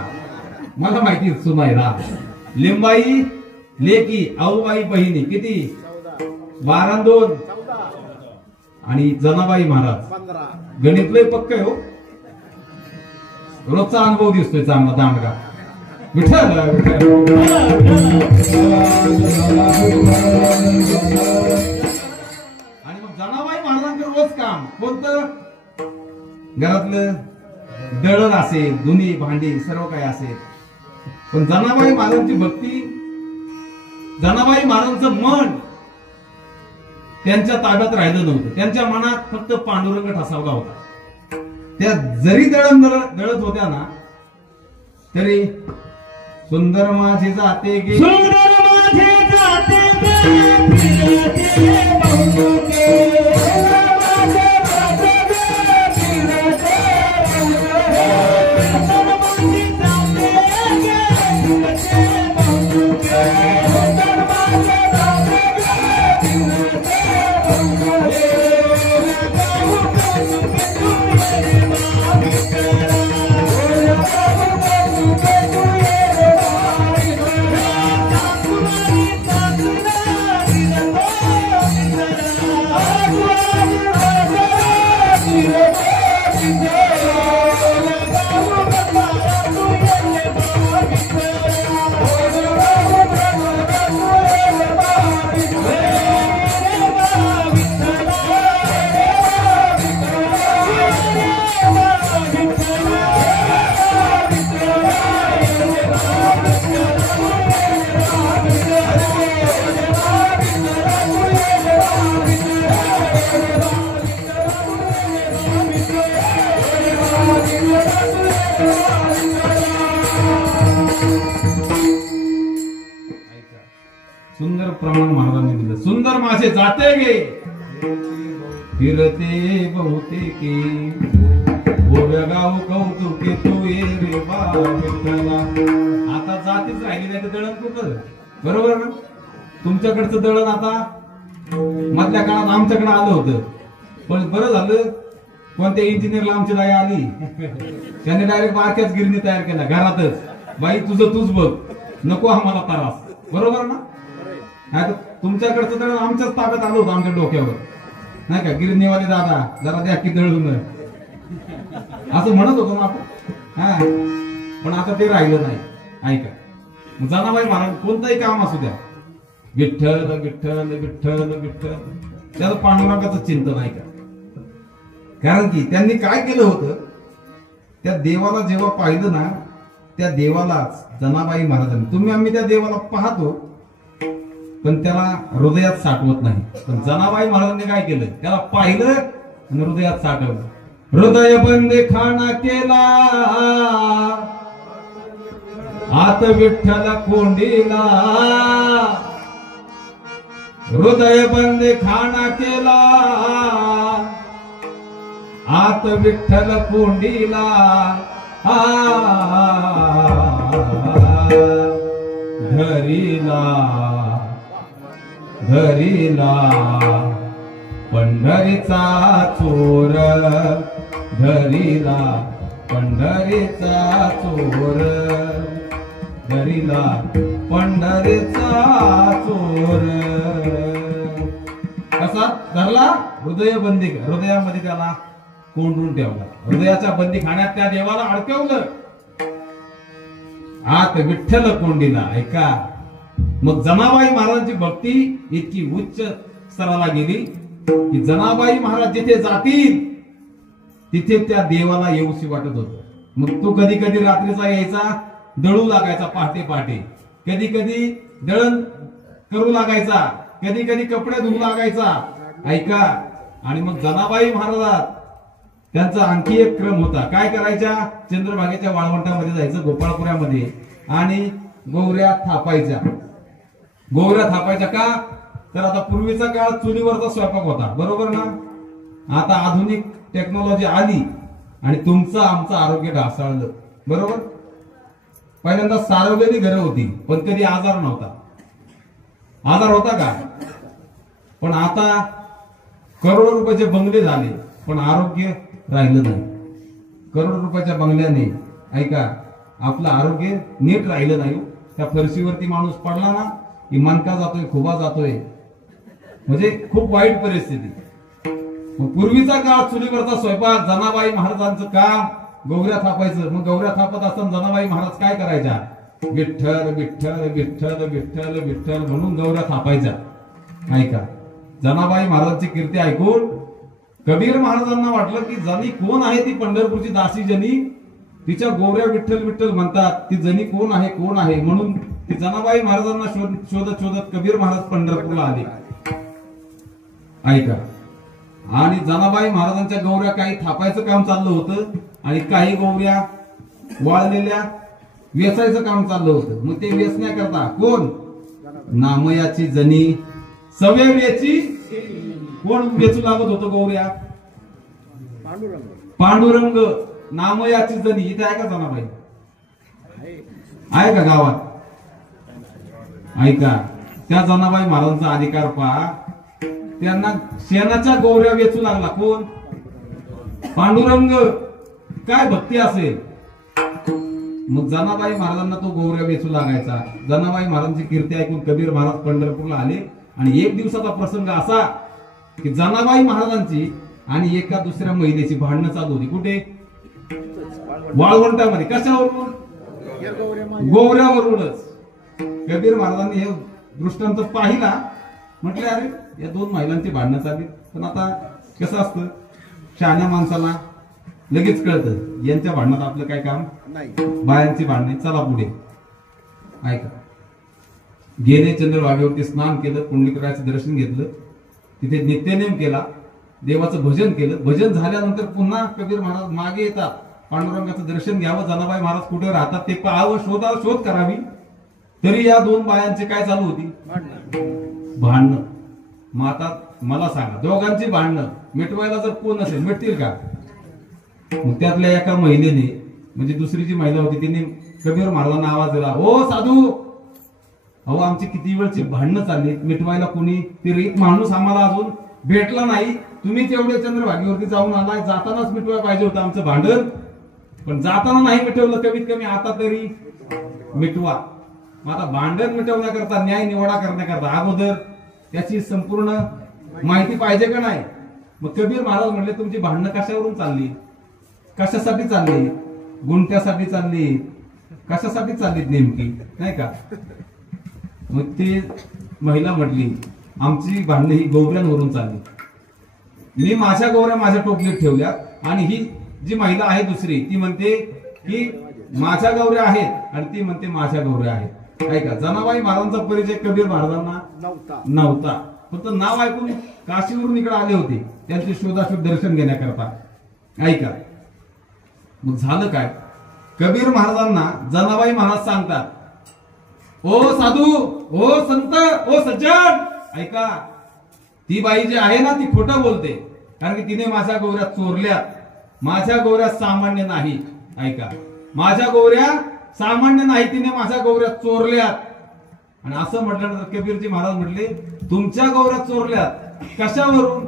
मला माहिती सुनायला. लिंबाई लेकी, आऊबाई बहिणी किती? 12 आणि 2 14. आणि जनाबाई महाराज 15. गणित लय पक्क आहे हो. रोजचा अनुभव दिसतोय चांगला दांडगा. विठ्ठल आणि मग जनाबाई महाराजांचं रोज काम कोणतं? घरातलं दळण असेल, धुनी भांडी सर्व काही असेल, पण जनाबाई महाराजांची भक्ती, जनाबाई महाराजांचं मन त्यांच्या ताब्यात राहिलं नव्हतं. त्यांच्या मनात फक्त पांडुरंग ठसावला होता. त्या जरी दळत होत्या ना तरी सुंदर माझे जाते गे, सुंदर माझे जाते गे, फिरते बहुमुखे, सुंदर माझे जाते गे, फिरते बहुमुखे, सुंदर माझे जाते गे, फिरते बहुमुखे, सुंदर माझे जाते गे, फिरते बहुमुखे, गाऊ बहुमुखे तू ये महाविठ्ठला, गाऊ बहुमुखे तू ये सुंदर प्रमाण महाराजांनी दिलं. सुंदर माझे जाते गे, फिरते बहुतेके, गोव्या गाव कौतुके तू ये रे बा विठ्ठला. आता जातीच राहिली नाही तर दळण कुठं? बरोबर ना? तुमच्याकडचं दळण आता मधल्या काळात आमच्याकडे आलं होतं, पण बरं झालं कोणत्या इंजिनियरला आमची दाई आली, त्याने डायरेक्ट बारक्याच गिरणी तयार केला घरातच. बाई तुझं तूच बघ, नको आम्हाला त्रास. बरोबर ना? नाही तर तुमच्याकडचं दळण आमच्याच ताब्यात आलं होतं, आमच्या डोक्यावर नाही का? गिरणीवाले दादा जरा द्या की दळून असं म्हणत होतो ना आपण. हा, पण आता ते राहिलं नाही. ऐका, जनाबाई महाराज कोणतंही काम असू द्या, विठ्ठल विठ्ठल विठ्ठल विठ्ठल, त्याला पांडुरंगाचं चिंतन आहे का? कारण की त्यांनी काय केलं होतं, त्या देवाला जेव्हा पाहिलं ना, त्या देवालाच जनाबाई महाराजांनी, तुम्ही आम्ही त्या देवाला पाहतो पण त्याला हृदयात साठवत नाही, पण जनाबाई महाराजांनी काय केलं, त्याला पाहिलं आणि हृदयात साठवलं. हृदय बंदे खाना केला आत विठ्ठल कोंडीला, हृदय बंदे खाना केला आत विठ्ठल कोंडीला. घरीला घरीला पंढरीचा चोर, घरीला पंढरीचा चोर, घरीला पंढरीचा चोर. कसा धरला? हृदयबंदी, हृदयामध्ये त्याला कोंडून ठेवला, हृदयाच्या बंदी खाण्यात त्या देवाला अडकवलं. आत विठ्ठल कोंडीला. ऐका, मग जनाबाई महाराजांची भक्ती इतकी उच्च स्तराला गेली की जनाबाई महाराज जिथे जातील तिथे त्या देवाला येऊशी वाटत होत. मग तो कधी कधी रात्रीचा यायचा, दळू लागायचा पहाटे पहाटे, कधी कधी दळण करू लागायचा, कधी कधी कपडे धुवू लागायचा. ऐका, आणि मग जनाबाई महाराजात त्यांचा आणखी एक क्रम होता. काय करायच्या? चंद्रभागेच्या वाळवंटामध्ये जायचं, गोपाळपुऱ्यामध्ये, आणि गोवऱ्या थापायच्या. गोवऱ्या थापायच्या का? तर आता पूर्वीचा काळ चुलीवरचा स्वयंपाक होता, बरोबर ना? आता आधुनिक टेक्नॉलॉजी आली आणि तुमचं आमचं आरोग्य ढासळलं, बरोबर? पहिल्यांदा सारवलेली घरं होती पण कधी आजार नव्हता. आजार होता का? पण आता करोडो रुपयाचे बंगले झाले पण आरोग्य राहिलं नाही. करोड रुपयाच्या बंगल्याने ऐका आपलं आरोग्य नीट राहिलं नाही. त्या फरशीवरती माणूस पडला ना की मनका जातोय, खुबा जातोय, म्हणजे खूप वाईट परिस्थिती. पूर्वीचा काळ चुलीवरचा स्वयंपाक, जनाबाई महाराजांचं काम गोवऱ्या थापायचं. मग गोवऱ्या थापत असताना जनाबाई महाराज काय करायच्या? विठ्ठल विठ्ठल विठ्ठल विठ्ठल विठ्ठल म्हणून गौऱ्या थापायच्या. ऐका, जनाबाई महाराजांची कीर्ती ऐकून कबीर महाराजांना वाटलं की जनी कोण आहे ती पंढरपूरची दासी जनी, तिच्या गौऱ्या विठ्ठल विठ्ठल म्हणतात, ती जनी कोण आहे म्हणून ती जनाबाई महाराजांना शोधत शोधत कबीर महाराज पंढरपूरला आले. ऐका, आणि जनाबाई महाराजांच्या गौऱ्या काही थापायचं काम चाललं होतं आणि काही गौऱ्या वाळलेल्या वेचायचं काम चाललं होतं. मग ते वेचण्याकरता कोण, नामयाची जनी सवे वेची कोण वेचू लागत होतं गौऱ्या, पांडुरंग नामयाची जनी. इथे आहे का जनाबाई, आहे का गावात? ऐका, त्या जनाबाई महाराजांचा अधिकार पहा, त्यांना शेणाच्या गौऱ्या वेचू लागला कोण, पांडुरंग. काय भक्ती असेल. मग जनाबाई महाराजांना तो गौऱ्या वेचू लागायचा. जनाबाई महाराजांची कीर्ती ऐकून कबीर महाराज पंढरपूरला आले आणि एक दिवसाचा प्रसंग असा की जनाबाई महाराजांची आणि एका दुसऱ्या महिलेची भांडणं चालू होती. कुठे? वाळवंटामध्ये. कशावरून? गौऱ्यावरूनच. कबीर महाराजांनी हे दृष्टांत पाहिला, म्हटले अरे या दोन महिलांची भांडणं चालली. पण आता कसं असतं, शहाण्या माणसाला लगेच कळतं यांच्या भांडणात आपलं काय काम नाही, बायांची भांडणे, चला पुढे. ऐका, गेले चंद्रभागेवरती स्नान केलं, पुंडलिकरायाचं दर्शन घेतलं, तिथे नित्यनेम केला, देवाचं भजन केलं. भजन झाल्यानंतर पुन्हा कबीर महाराज मागे येतात, पांडुरंगाचं दर्शन घ्यावं, जनाबाई महाराज कुठे राहतात ते पाहावं, शोध करावी. तरी या दोन बायांची काय चालू होती? भांडणं. मग आता मला सांगा, दोघांची भांडणं मिटवायला जर कोण असेल, मिटतील का? मग त्यातल्या एका महिलेने, म्हणजे दुसरी जी महिला होती तिने कबीर महाराजांना आवाज दिला, ओ साधू, अहो आमची किती वेळची भांडणं चालली, मिटवायला कोणी ते रीत माणूस आम्हाला अजून भेटला नाही. तुम्ही तेवढे चंद्रभागेवरती जाऊन आलाय, जातानाच मिटवायला पाहिजे होतं आमचं भांडण, पण जाताना नाही मिटवलं, कमीत कमी आता तरी मिटवा. मग आता भांडण मिटवण्याकरता, न्याय निवाडा करण्याकरता अगोदर त्याची संपूर्ण माहिती पाहिजे का नाही? मग कबीर महाराज म्हटले, तुमची भांडणं कशावरून चालली, कशासाठी चालली, गुंठ्यासाठी चालली, कशासाठी चालली नेमकी, नाही का? मग ती महिला म्हटली, आमची भांडणं ही गौऱ्यांवरून चालली. मी माझ्या गौऱ्या माझ्या टोपलीत ठेवल्या आणि ही जी महिला आहे दुसरी ती म्हणते की माझ्या गौऱ्या आहेत आणि ती म्हणते माझ्या गौऱ्या आहेत. ऐका, जनाबाई महाराजांचा परिचय कबीर महाराजांना नव्हता. फक्त नाव ऐकून काशीवरून इकडे आले होते त्यांचे शोधाशोध दर्शन घेण्याकरता. ऐका, मग झालं काय, कबीर महाराजांना जनाबाई महाराज सांगतात, ओ साधू, ओ संत, ओ सज्जन, ऐका, ती बाई जी आहे ना ती खोटं बोलते, कारण की तिने माझ्या गौऱ्या चोरल्या. माझ्या गौऱ्या सामान्य नाही. ऐका, माझ्या गौऱ्या सामान्य नाही, तिने माझ्या गौऱ्या चोरल्यात. आणि असं म्हटल्यानंतर कबीरजी महाराज म्हटले, तुमच्या गौऱ्या चोरल्यात कशावरून?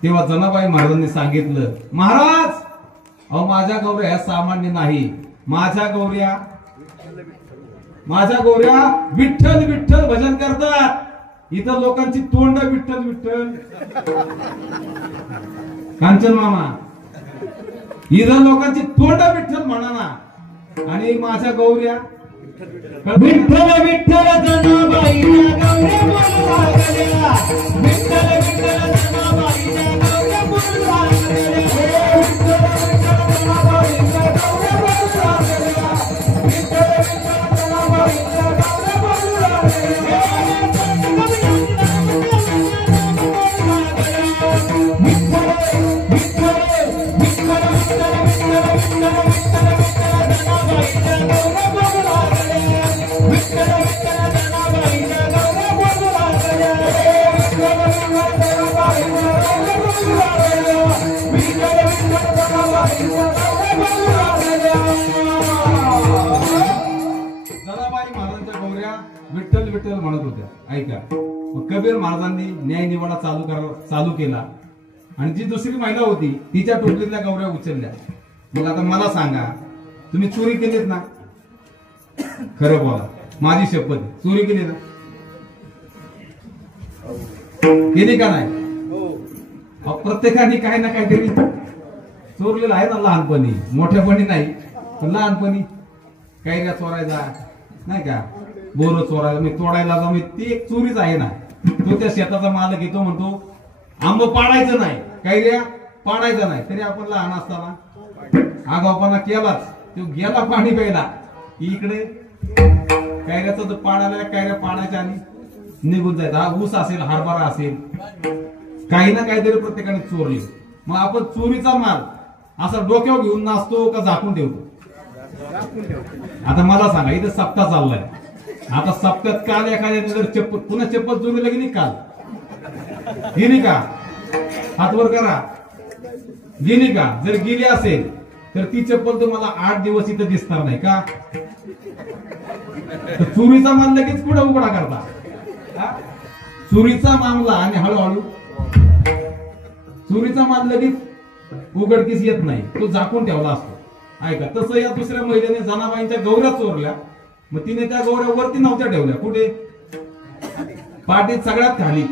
तेव्हा जनाबाई महाराजांनी सांगितलं, महाराज, अहो माझ्या गौऱ्या ह्या सामान्य नाही, माझ्या गौऱ्या विठ्ठल विठ्ठल भजन करतात. इथं लोकांची तोंड विठ्ठल विठ्ठल. कांचन मामा, इथं लोकांची तोंड विठ्ठल म्हणा ना, आणि माझ्या गौऱ्या विठ्ठल विठ्ठल जनाबाईच्या गौऱ्या बोलू लागल्या, विठ्ठल विठ्ठल जनाबाईच्या गौऱ्या बोलू लागल्या, विठ्ठल विठ्ठल जनाबाईच्या गौऱ्या बोलू लागल्या, विठ्ठल विठ्ठल जनाबाईच्या गौऱ्या बोलू लागल्या. जनाबाई महाराजांच्या गौऱ्या विठ्ठल विठ्ठल म्हणत होत्या. ऐका, मग कबीर महाराजांनी न्याय निवाडा चालू केला आणि जी दुसरी महिला होती तिच्या टोपलीतल्या गौऱ्या उचलल्या. मग आता मला सांगा, तुम्ही चोरी केलीत ना? खरं बोला, माझी शपथ, चोरी केली ना? केली का नाही? प्रत्येकाने काही ना काहीतरी चोरलेलं आहे ना, लहानपणी, मोठ्यापणी नाही पण लहानपणी. कैऱ्या चोरायला नाही का, बोरं चोरायला, मी तोडायला जाऊ, ती एक चोरीच आहे ना. तो त्या शेताचा मालक येतो म्हणतो आंब पाडायचं नाही, कैऱ्या पाडायचं नाही. तरी आपण लहान असताना आगाऊपणा केलाच, तो गेला पाणी प्यायला इकडे कैऱ्याचा जो पाडायला, कैऱ्या पाडायच्या आणि निघून जायचा. हा ऊस असेल, हरभरा असेल, काही ना काहीतरी प्रत्येकाने चोरले. मग आपण चोरीचा माल असा डोक्यावर घेऊन नाचतो का झाकून ठेवतो? आता मला सांगा, इथं सप्ताह चाललाय, आता सप्त्यात काल एखाद्याने जर चप्पल, पुन्हा चप्पल चोरीला गेली काल, गेली का? हात वर करा, गेली का? जर गेली असेल तर ती चप्पल तुम्हाला 8 दिवस इथं दिसणार नाही का? तर चोरीचा माल लगेच कुठे उघडा करता? चोरीचा मामला आणि हळूहळू चोरीचा माल लगेच उघडकीस येत नाही, तो झाकून ठेवला असतो. ऐका, तसं या दुसऱ्या महिलेने जनाबाईंच्या गौऱ्या चोरल्या. मग तिने त्या गौऱ्या वरती नव्हत्या ठेवल्या, कुठे? पाठीत सगळ्यात खाली.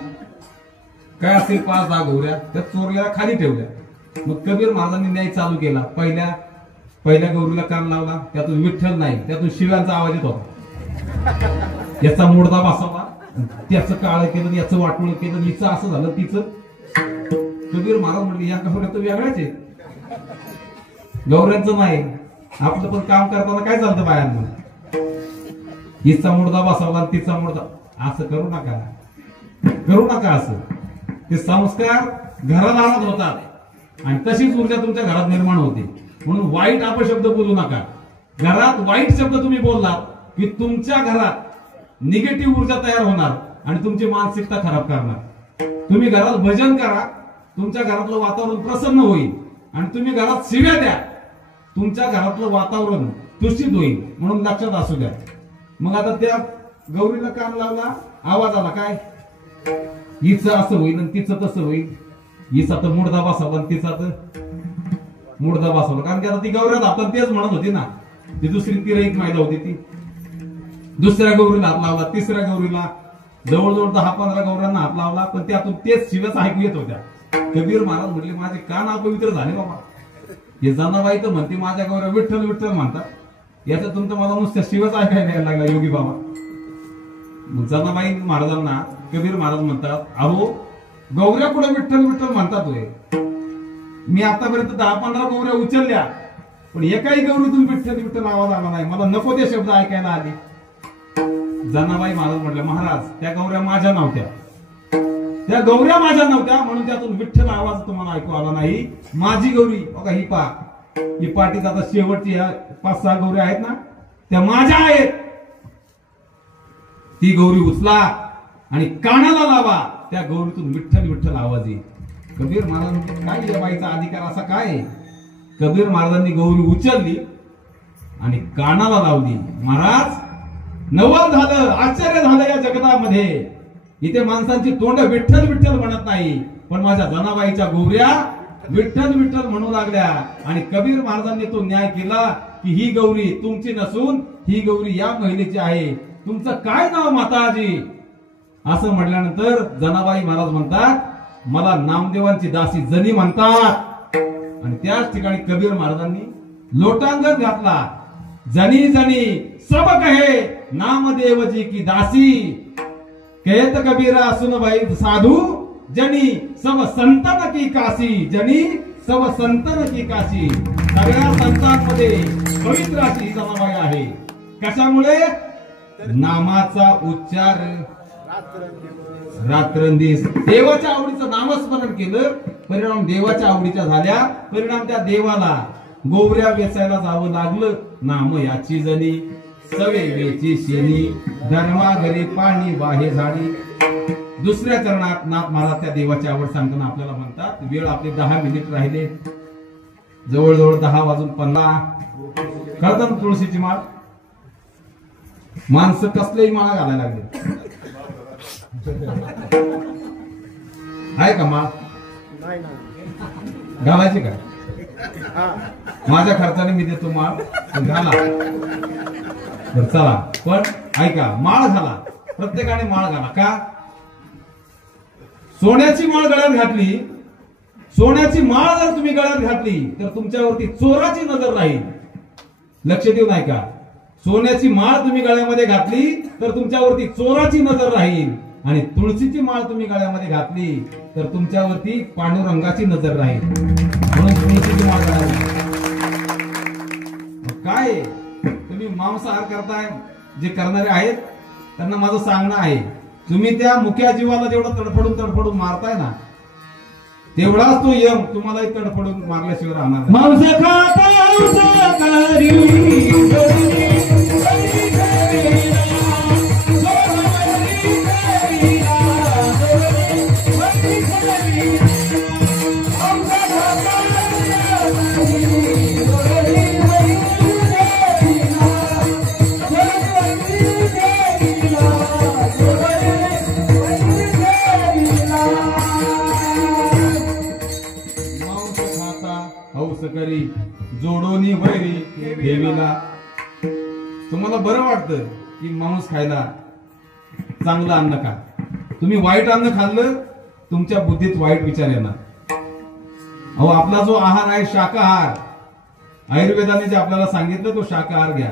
काय असेल 5-10 गौऱ्या त्या चोरल्या खाली ठेवल्या. मग कबीर महाराजांनी न्याय चालू केला. पहिल्या गौरीला कान लावला, त्यातून विठ्ठल नाही, त्यातून शिव्यांचा आवाज येत होता. याचा मुडदा बसवला, त्याचं काळ केलं, याचं वाटून केलं, हिचं असं झालं, तिचं. कबीर महाराज म्हणले या गौऱ्या तर वेगळ्याच आहेत, गौऱ्यांचं नाही. आपलं पण काम करताना काय चालतं बायांना, हिचा मुडदा बसवला, तिचा मुडदा. असं करू नका, करू नका असं. ते संस्कार घराला आणत होतात आणि तशीच ऊर्जा तुमच्या घरात निर्माण होते. म्हणून वाईट अपशब्द बोलू नका. घरात वाईट शब्द तुम्ही बोललात की तुमच्या घरात निगेटिव्ह ऊर्जा तयार होणार आणि तुमची मानसिकता खराब करणार. तुम्ही घरात भजन करा, तुमच्या घरातलं वातावरण प्रसन्न होईल. आणि तुम्ही घरात शिव्या द्या, तुमच्या घरातलं वातावरण दूषित होईल. म्हणून लक्षात असू द्या. मग आता त्या गौरीला कान लावला, आवाज आला, काय हिचं असं होईल आणि तिचं तसं होईल. हिचा तर मुडदा बसवला आणि तिचा तर मुडदा बसवला. कारण की आता ती गौऱ्यात आपण तेच म्हणत होती ना, ती दुसरी तिरईक महिला होती, ती दुसऱ्या गौरीला हात लावला, तिसऱ्या गौरीला, जवळजवळ 10-15 गौऱ्यांना हात लावला, पण त्यातून तेच शिव्याच ऐकू येत होत्या. कबीर महाराज म्हटले माझे कान अपवित्र झाले बाबा. हे जनाबाई तर म्हणते माझ्या गौऱ्या विठ्ठल विठ्ठल म्हणतात, याच्यातून तर मला नुसत्या शिवच ऐकायला यायला लागला योगी बाबा. जनाबाई महाराजांना कबीर महाराज म्हणतात, अहो गौऱ्या कुठे विठ्ठल विठ्ठल म्हणतात होय? मी आतापर्यंत 10-15 गौऱ्या उचलल्या, पण एकाही गौरीतून विठ्ठल विठ्ठल आवाज आला नाही, मला नको ते शब्द ऐकायला आले. जनाबाई महाराज म्हटले, महाराज त्या गौऱ्या माझ्या नव्हत्या, त्या गौऱ्या माझ्या नव्हत्या, म्हणून त्यातून विठ्ठल आवाज तुम्हाला ऐकू आला नाही. माझी गौरी बघा, ही पा, ही पाठीत आता शेवटची 5-6 गौऱ्या आहेत ना, त्या माझ्या आहेत. ती गौरी उचला आणि कानाला लावा, त्या गौरीतून विठ्ठल विठ्ठल आवाज येईल. कबीर महाराज म्हणते, काय या बाईचा अधिकार असा काय? कबीर महाराजांनी गौरी उचलली आणि कानाला लावली. महाराज नवल झालं, आश्चर्य झालं या जगतामध्ये. इथे माणसांची तोंड विठ्ठल विठ्ठल म्हणत नाही, पण माझ्या जनाबाईच्या गौऱ्या विठ्ठल विठ्ठल म्हणू लागल्या. आणि कबीर महाराजांनी तो न्याय केला की ही गौरी तुमची नसून ही गौरी या महिलेची आहे. तुमचं काय नाव माताजी? असं म्हटल्यानंतर जनाबाई महाराज म्हणतात, मला नामदेवांची दासी जनी म्हणतात. आणि त्याच ठिकाणी कबीर महाराजांनी लोटांगण घातला. जनी जनी सब कहे नामदेवजी की दासी, कहत कबीरा सुनबाई साधू, जनी सब संतन की काशी, जनी सब संतन की काशी. सगळ्या संतांमध्ये पवित्र अशी जनाबाई आहे. कशामुळे? नामाचा उच्चार रात्रंदिवस देवाच्या आवडीचं नामस्मरण केलं, परिणाम देवाच्या आवडीच्या झाल्या. परिणाम त्या देवाला गोवऱ्या वेचायला जावं लागलं. नाम याची जनी सवेची शेनी, धर्मा घरी पाणी वाहे झाडी. दुसऱ्या चरणात नाथ महाराज त्या देवाची आवड सांगताना आपल्याला म्हणतात, वेळ आपले 10 मिनिट राहिले, जवळजवळ 10:15. करतात तुळशीची माळ. माणसं कसलेही माळा घालायला लागले. आहे का माळ घालायची का? माझ्या खर्चाने मी देतो माळ, घाला. चला, पण ऐका, माळ घाला, प्रत्येकाने माळ घाला. का? सोन्याची माळ गळ्यात घातली, सोन्याची माळ जर तुम्ही गळ्यात घातली तर तुमच्यावरती चोराची नजर राहील. लक्ष देऊ नाही का? सोन्याची माळ तुम्ही गळ्यामध्ये घातली तर तुमच्यावरती चोराची नजर राहील, आणि तुळशीची माळ तुम्ही गळ्यामध्ये घातली तर तुमच्यावरती पांडुरंगाची नजर राहील. म्हणून तुळशीची माळ घालावी. काय तुम्ही मांसाहार करताय, जे करणारे आहेत त्यांना माझं सांगणं आहे, तुम्ही त्या मुक्या जीवाला जेवढं तडफडून मारताय ना, तेवढाच तो यम तुम्हालाही तडफडून मारल्याशिवाय राहणार नाही. मांस खाता हौस करी जोडोनी वैरी देवीला. तुम्हाला बरं वाटतं की मांस खायला, चांगलं अन्न खा. तुम्ही वाईट अन्न खाल्लं तुमच्या बुद्धीत वाईट विचार येणार. अहो आपला जो आहार आहे शाकाहार, आयुर्वेदाने जे आपल्याला सांगितलं तो शाकाहार घ्या.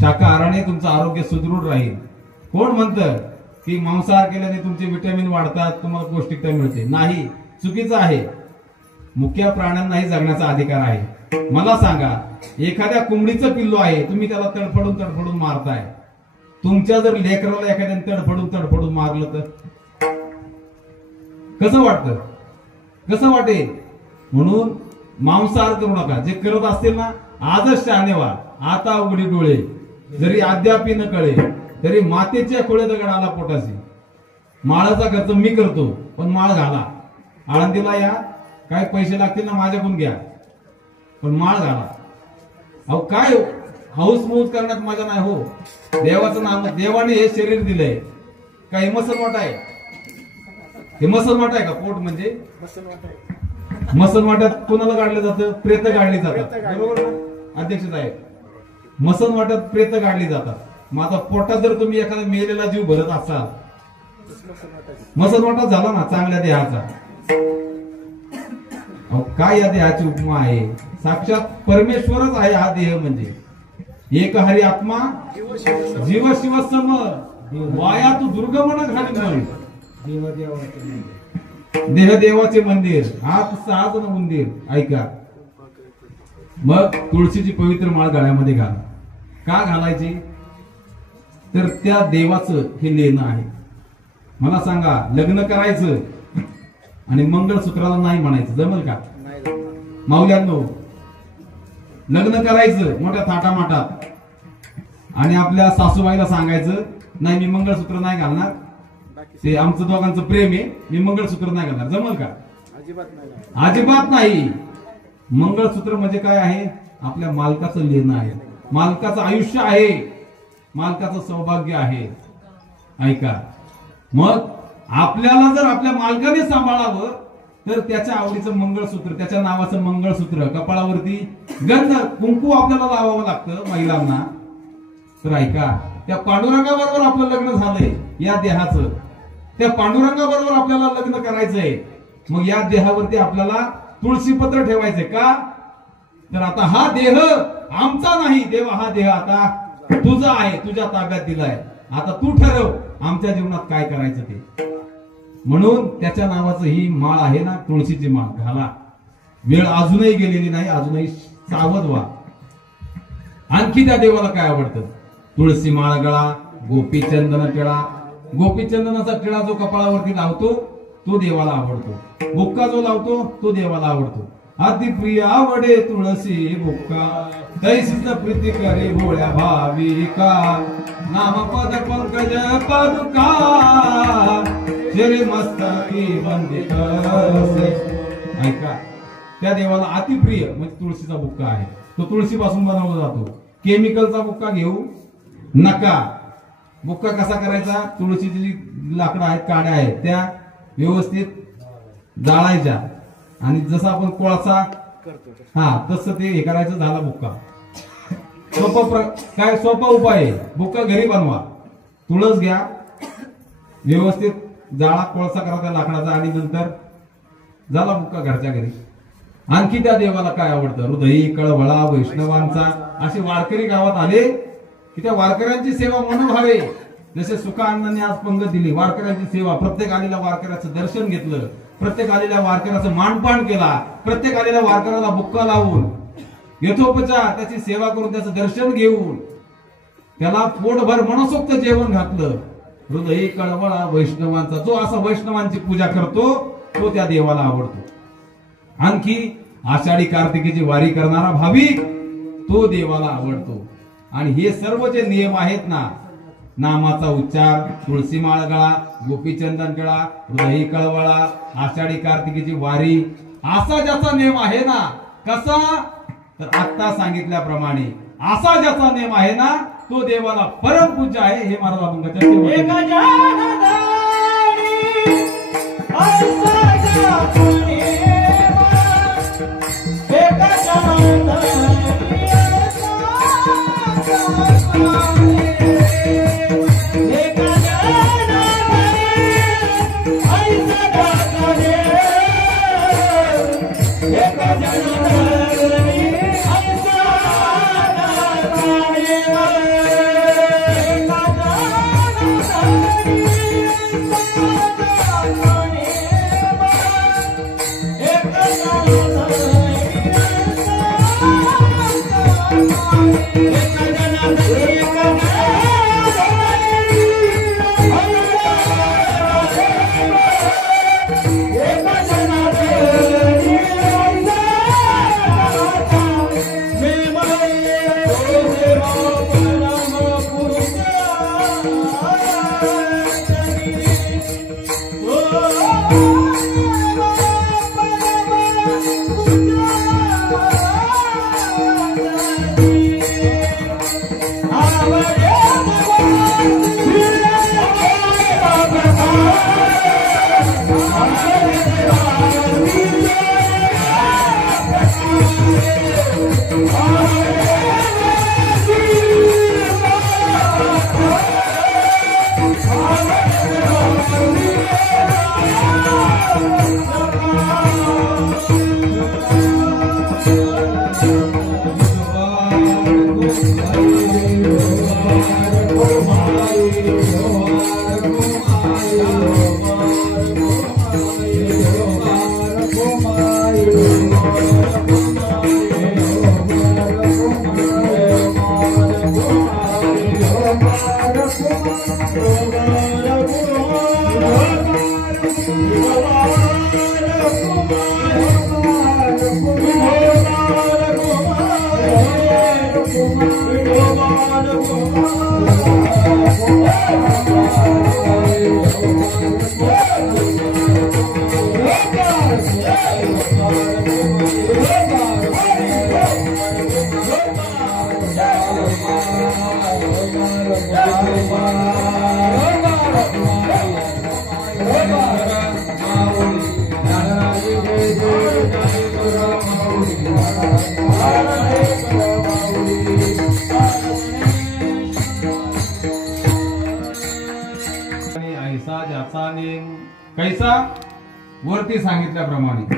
शाकाहाराने तुमचं आरोग्य सुदृढ राहील. कोण म्हणतं की मांसाहार केल्याने तुमचे विटॅमिन वाढतात, तुम्हाला पौष्टिकता मिळते? नाही, चुकीचं आहे. मुक्या प्राण्यांनाही जगण्याचा अधिकार आहे. मला सांगा, एखाद्या कोंबडीचं पिल्लू आहे, तुम्ही त्याला तडफडून मारताय. तुमच्या जर लेकराला एखाद्याने तडफडून मारलं तर कसं वाटतं? कसं वाटेल? म्हणून मांसाहार करू नका. जे करत असतील ना, आजच शहाणे व्हा. आता उघडी डोळे, जरी अद्याप न कळे तरी मातेच्या खोळे दगड आला पोटाशी. माळाचा खर्च मी करतो, पण माळ घाला. आळंदीला या, काय पैसे लागतील ना माझ्याकडून घ्या, पण माळ घाला. अहो काय हाऊस मौज करण्यात मजा नाही हो. देवाचं नाम, देवाने हे शरीर दिलंय. काय हिमसनवाट आहे? हिमसनवाट आहे का? पोट म्हणजे मसनवाट्यात कोणाला गाडलं जातं? प्रेत गाडली जातात, बरोबर ना अध्यक्ष साहेब? मसनवाट्यात प्रेत गाडली जातात. मग आता पोटात जर तुम्ही एखादा मेलेला जीव भरत असाल, मसनवाटा झाला ना चांगल्या देहाचा. काय या देहाची उपमा आहे? साक्षात परमेश्वरच आहे हा देह. म्हणजे एक हरी आत्मा जीव शिव सम वाया तू दुर्गमन घाली. देह देवाचे मंदिर, हात साज उंदीर. ऐका, मग तुळशीची पवित्र माळ गळ्यामध्ये घाल. का घालायची? तर त्या देवाचं हे लेणं आहे. मला सांगा, लग्न करायचं आणि मंगळसूत्राला नाही म्हणायचं, जमल का? माऊल्यांनो, लग्न करायचं मोठ्या थाटामाटात आणि आपल्या सासूबाईला सांगायचं नाही, मी मंगळसूत्र नाही घालणार, ते आमचं दोघांचं प्रेम आहे, मी मंगळसूत्र नाही घालणार. जमल का? अजिबात नाही. मंगळसूत्र म्हणजे काय आहे? आपल्या मालकाचं लेणं आहे, मालकाचं आयुष्य आहे, मालकाचं सौभाग्य आहे. ऐका, मग आपल्याला जर आपल्या मालकाने सांभाळावं तर त्याच्या आवडीचं मंगळसूत्र, त्याच्या नावाचं मंगळसूत्र, कपाळावरती गंध कुंकू आपल्याला लावावं लागतं महिलांना. तर ऐका, त्या पांडुरंगाबरोबर आपलं लग्न झालंय या देहाचं, त्या पांडुरंगाबरोबर आपल्याला लग्न करायचंय. मग या देहावरती आपल्याला तुळशीपत्र ठेवायचंय. का? तर आता हा देह आमचा नाही, देवा हा देह आता तुझा आहे, तुझ्या ताब्यात दिलाय. आता तू ठरव आमच्या जीवनात काय करायचं ते. म्हणून त्याच्या नावाचं ही माळ आहे ना, तुळशीची माळ घाला. वेळ अजूनही गेलेली नाही, अजूनही सावध व्हा. आणखी त्या देवाला काय आवडतं? तुळशी माळ गळा, गोपीचंदन टिळा. गोपीचंदनाचा टिळा जो कपाळावरती लावतो तो देवाला आवडतो. बुक्का जो लावतो तो देवाला आवडतो. अति प्रिय आवडे तुळशी बुक्का, तैसीच प्रीती करे भोळ्या भाविका. नाम पद पंकज पादुका, श्री मस्तकी वंदित रसे. ऐका, त्या देवाला अतिप्रिय म्हणजे तुळशीचा बुक्का आहे. तो तुळशीपासून बनवला जातो. केमिकलचा बुक्का घेऊ नका. बुक्का कसा करायचा? तुळशीची जी लाकडं आहेत, काड्या आहेत, त्या व्यवस्थित जाळायच्या आणि जसं आपण कोळसा तसं ते हे करायचं. झाला बुक्का. काय सोपा उपाय आहे. बुक्का घरी बनवा. तुळस घ्या, व्यवस्थित जाळा, कोळसा करा त्या लाकडाचा आणि नंतर झाला बुक्का घरच्या घरी. आणखी त्या देवाला काय आवडतं? हृदयी कळवळा वैष्णवांचा असे वारकरी गावात आले की त्या वारकऱ्यांची सेवा मनोभावे, जसे सुखानंदांनी आज पंगत दिली, वारकऱ्यांची सेवा, प्रत्येक आलेल्या वारकऱ्याचं दर्शन घेतलं, प्रत्येक आलेल्या वारकऱ्याचं मानपान केला, प्रत्येक आलेल्या वारकऱ्याला बुक्का लावून यथोपचार त्याची सेवा करून त्याचं दर्शन घेऊन त्याला पोटभर मनसोक्त जेवण घातलं. हृदय कळवळा वैष्णवांचा, जो असा वैष्णवांची पूजा करतो तो त्या देवाला आवडतो. आणखी आषाढी कार्तिकीची वारी करणारा भाविक तो देवाला आवडतो. आणि हे सर्व जे नियम आहेत ना, नामाचा उच्चार, तुळशी माळ गळा, गोपीचंदन गळा, हृदय कळवळा, आषाढी कार्तिकीची वारी, असा ज्याचा नियम आहे ना, कसा तर आता सांगितल्याप्रमाणे असा ज्याचा नियम आहे ना तो देवाला परमपूज्य आहे. हे महाराज कैसा वरती सांगितल्याप्रमाणे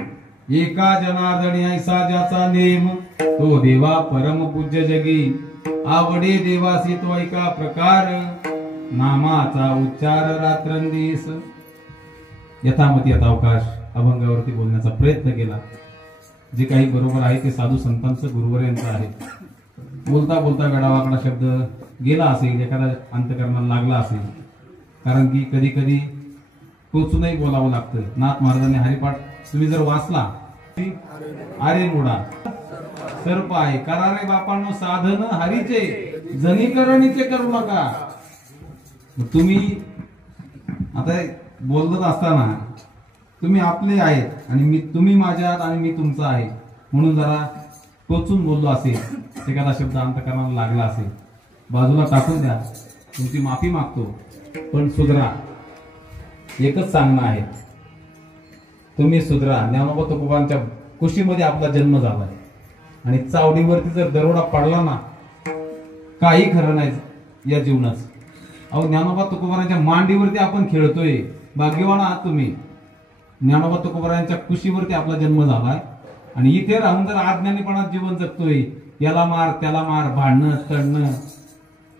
एका जनार्दनी ऐसा ज्याचा नेम तो देवा परम पूज्य जगी आवडे देवासी तो ऐका प्रकार नामाचा उच्चार रात्रंदिवस. यथामती यथावकाश अभंगावरती बोलण्याचा प्रयत्न केला. जे काही बरोबर आहे ते साधू संतांचं गुरुवर्यांचं आहे. बोलता बोलता गडावाकडा शब्द गेला असेल, एखादा अंतकरणाला लागला असेल, कारण की कधी कधी टोचूनही बोलावं लागतं. नाथ महाराजांनी हरिपाठ तुम्ही जर वाचला, अरे मुडा सर्प आहे करा रे बापांनो साधन हरीचे जनीकरणीचे करू नका. तुम्ही आता बोलत असताना तुम्ही आपले आहेत आणि तुम्ही माझ्यात आणि मी तुमचा आहे म्हणून जरा टोचून बोललो असेल, एखादा शब्द अंतकरणाला लागला असेल, बाजूला टाकून द्या, तुमची माफी मागतो. पण सुधरा. एकच सांगणं आहे, तुम्ही सुधरा. ज्ञानोबा तुकोबांच्या कुशीमध्ये आपला जन्म झालाय आणि चावडीवरती जर दरोडा पडला ना, काही खरं नाही या जीवनात. अहो, ज्ञानोबा तुकोबांच्या मांडीवरती आपण खेळतोय, भाग्यवान आहात तुम्ही. ज्ञानोबा तुकोबांच्या कुशीवरती आपला जन्म झालाय आणि इथे राहून जर अज्ञानीपणात जीवन जगतोय, याला मार त्याला मार, भांडणं तडणं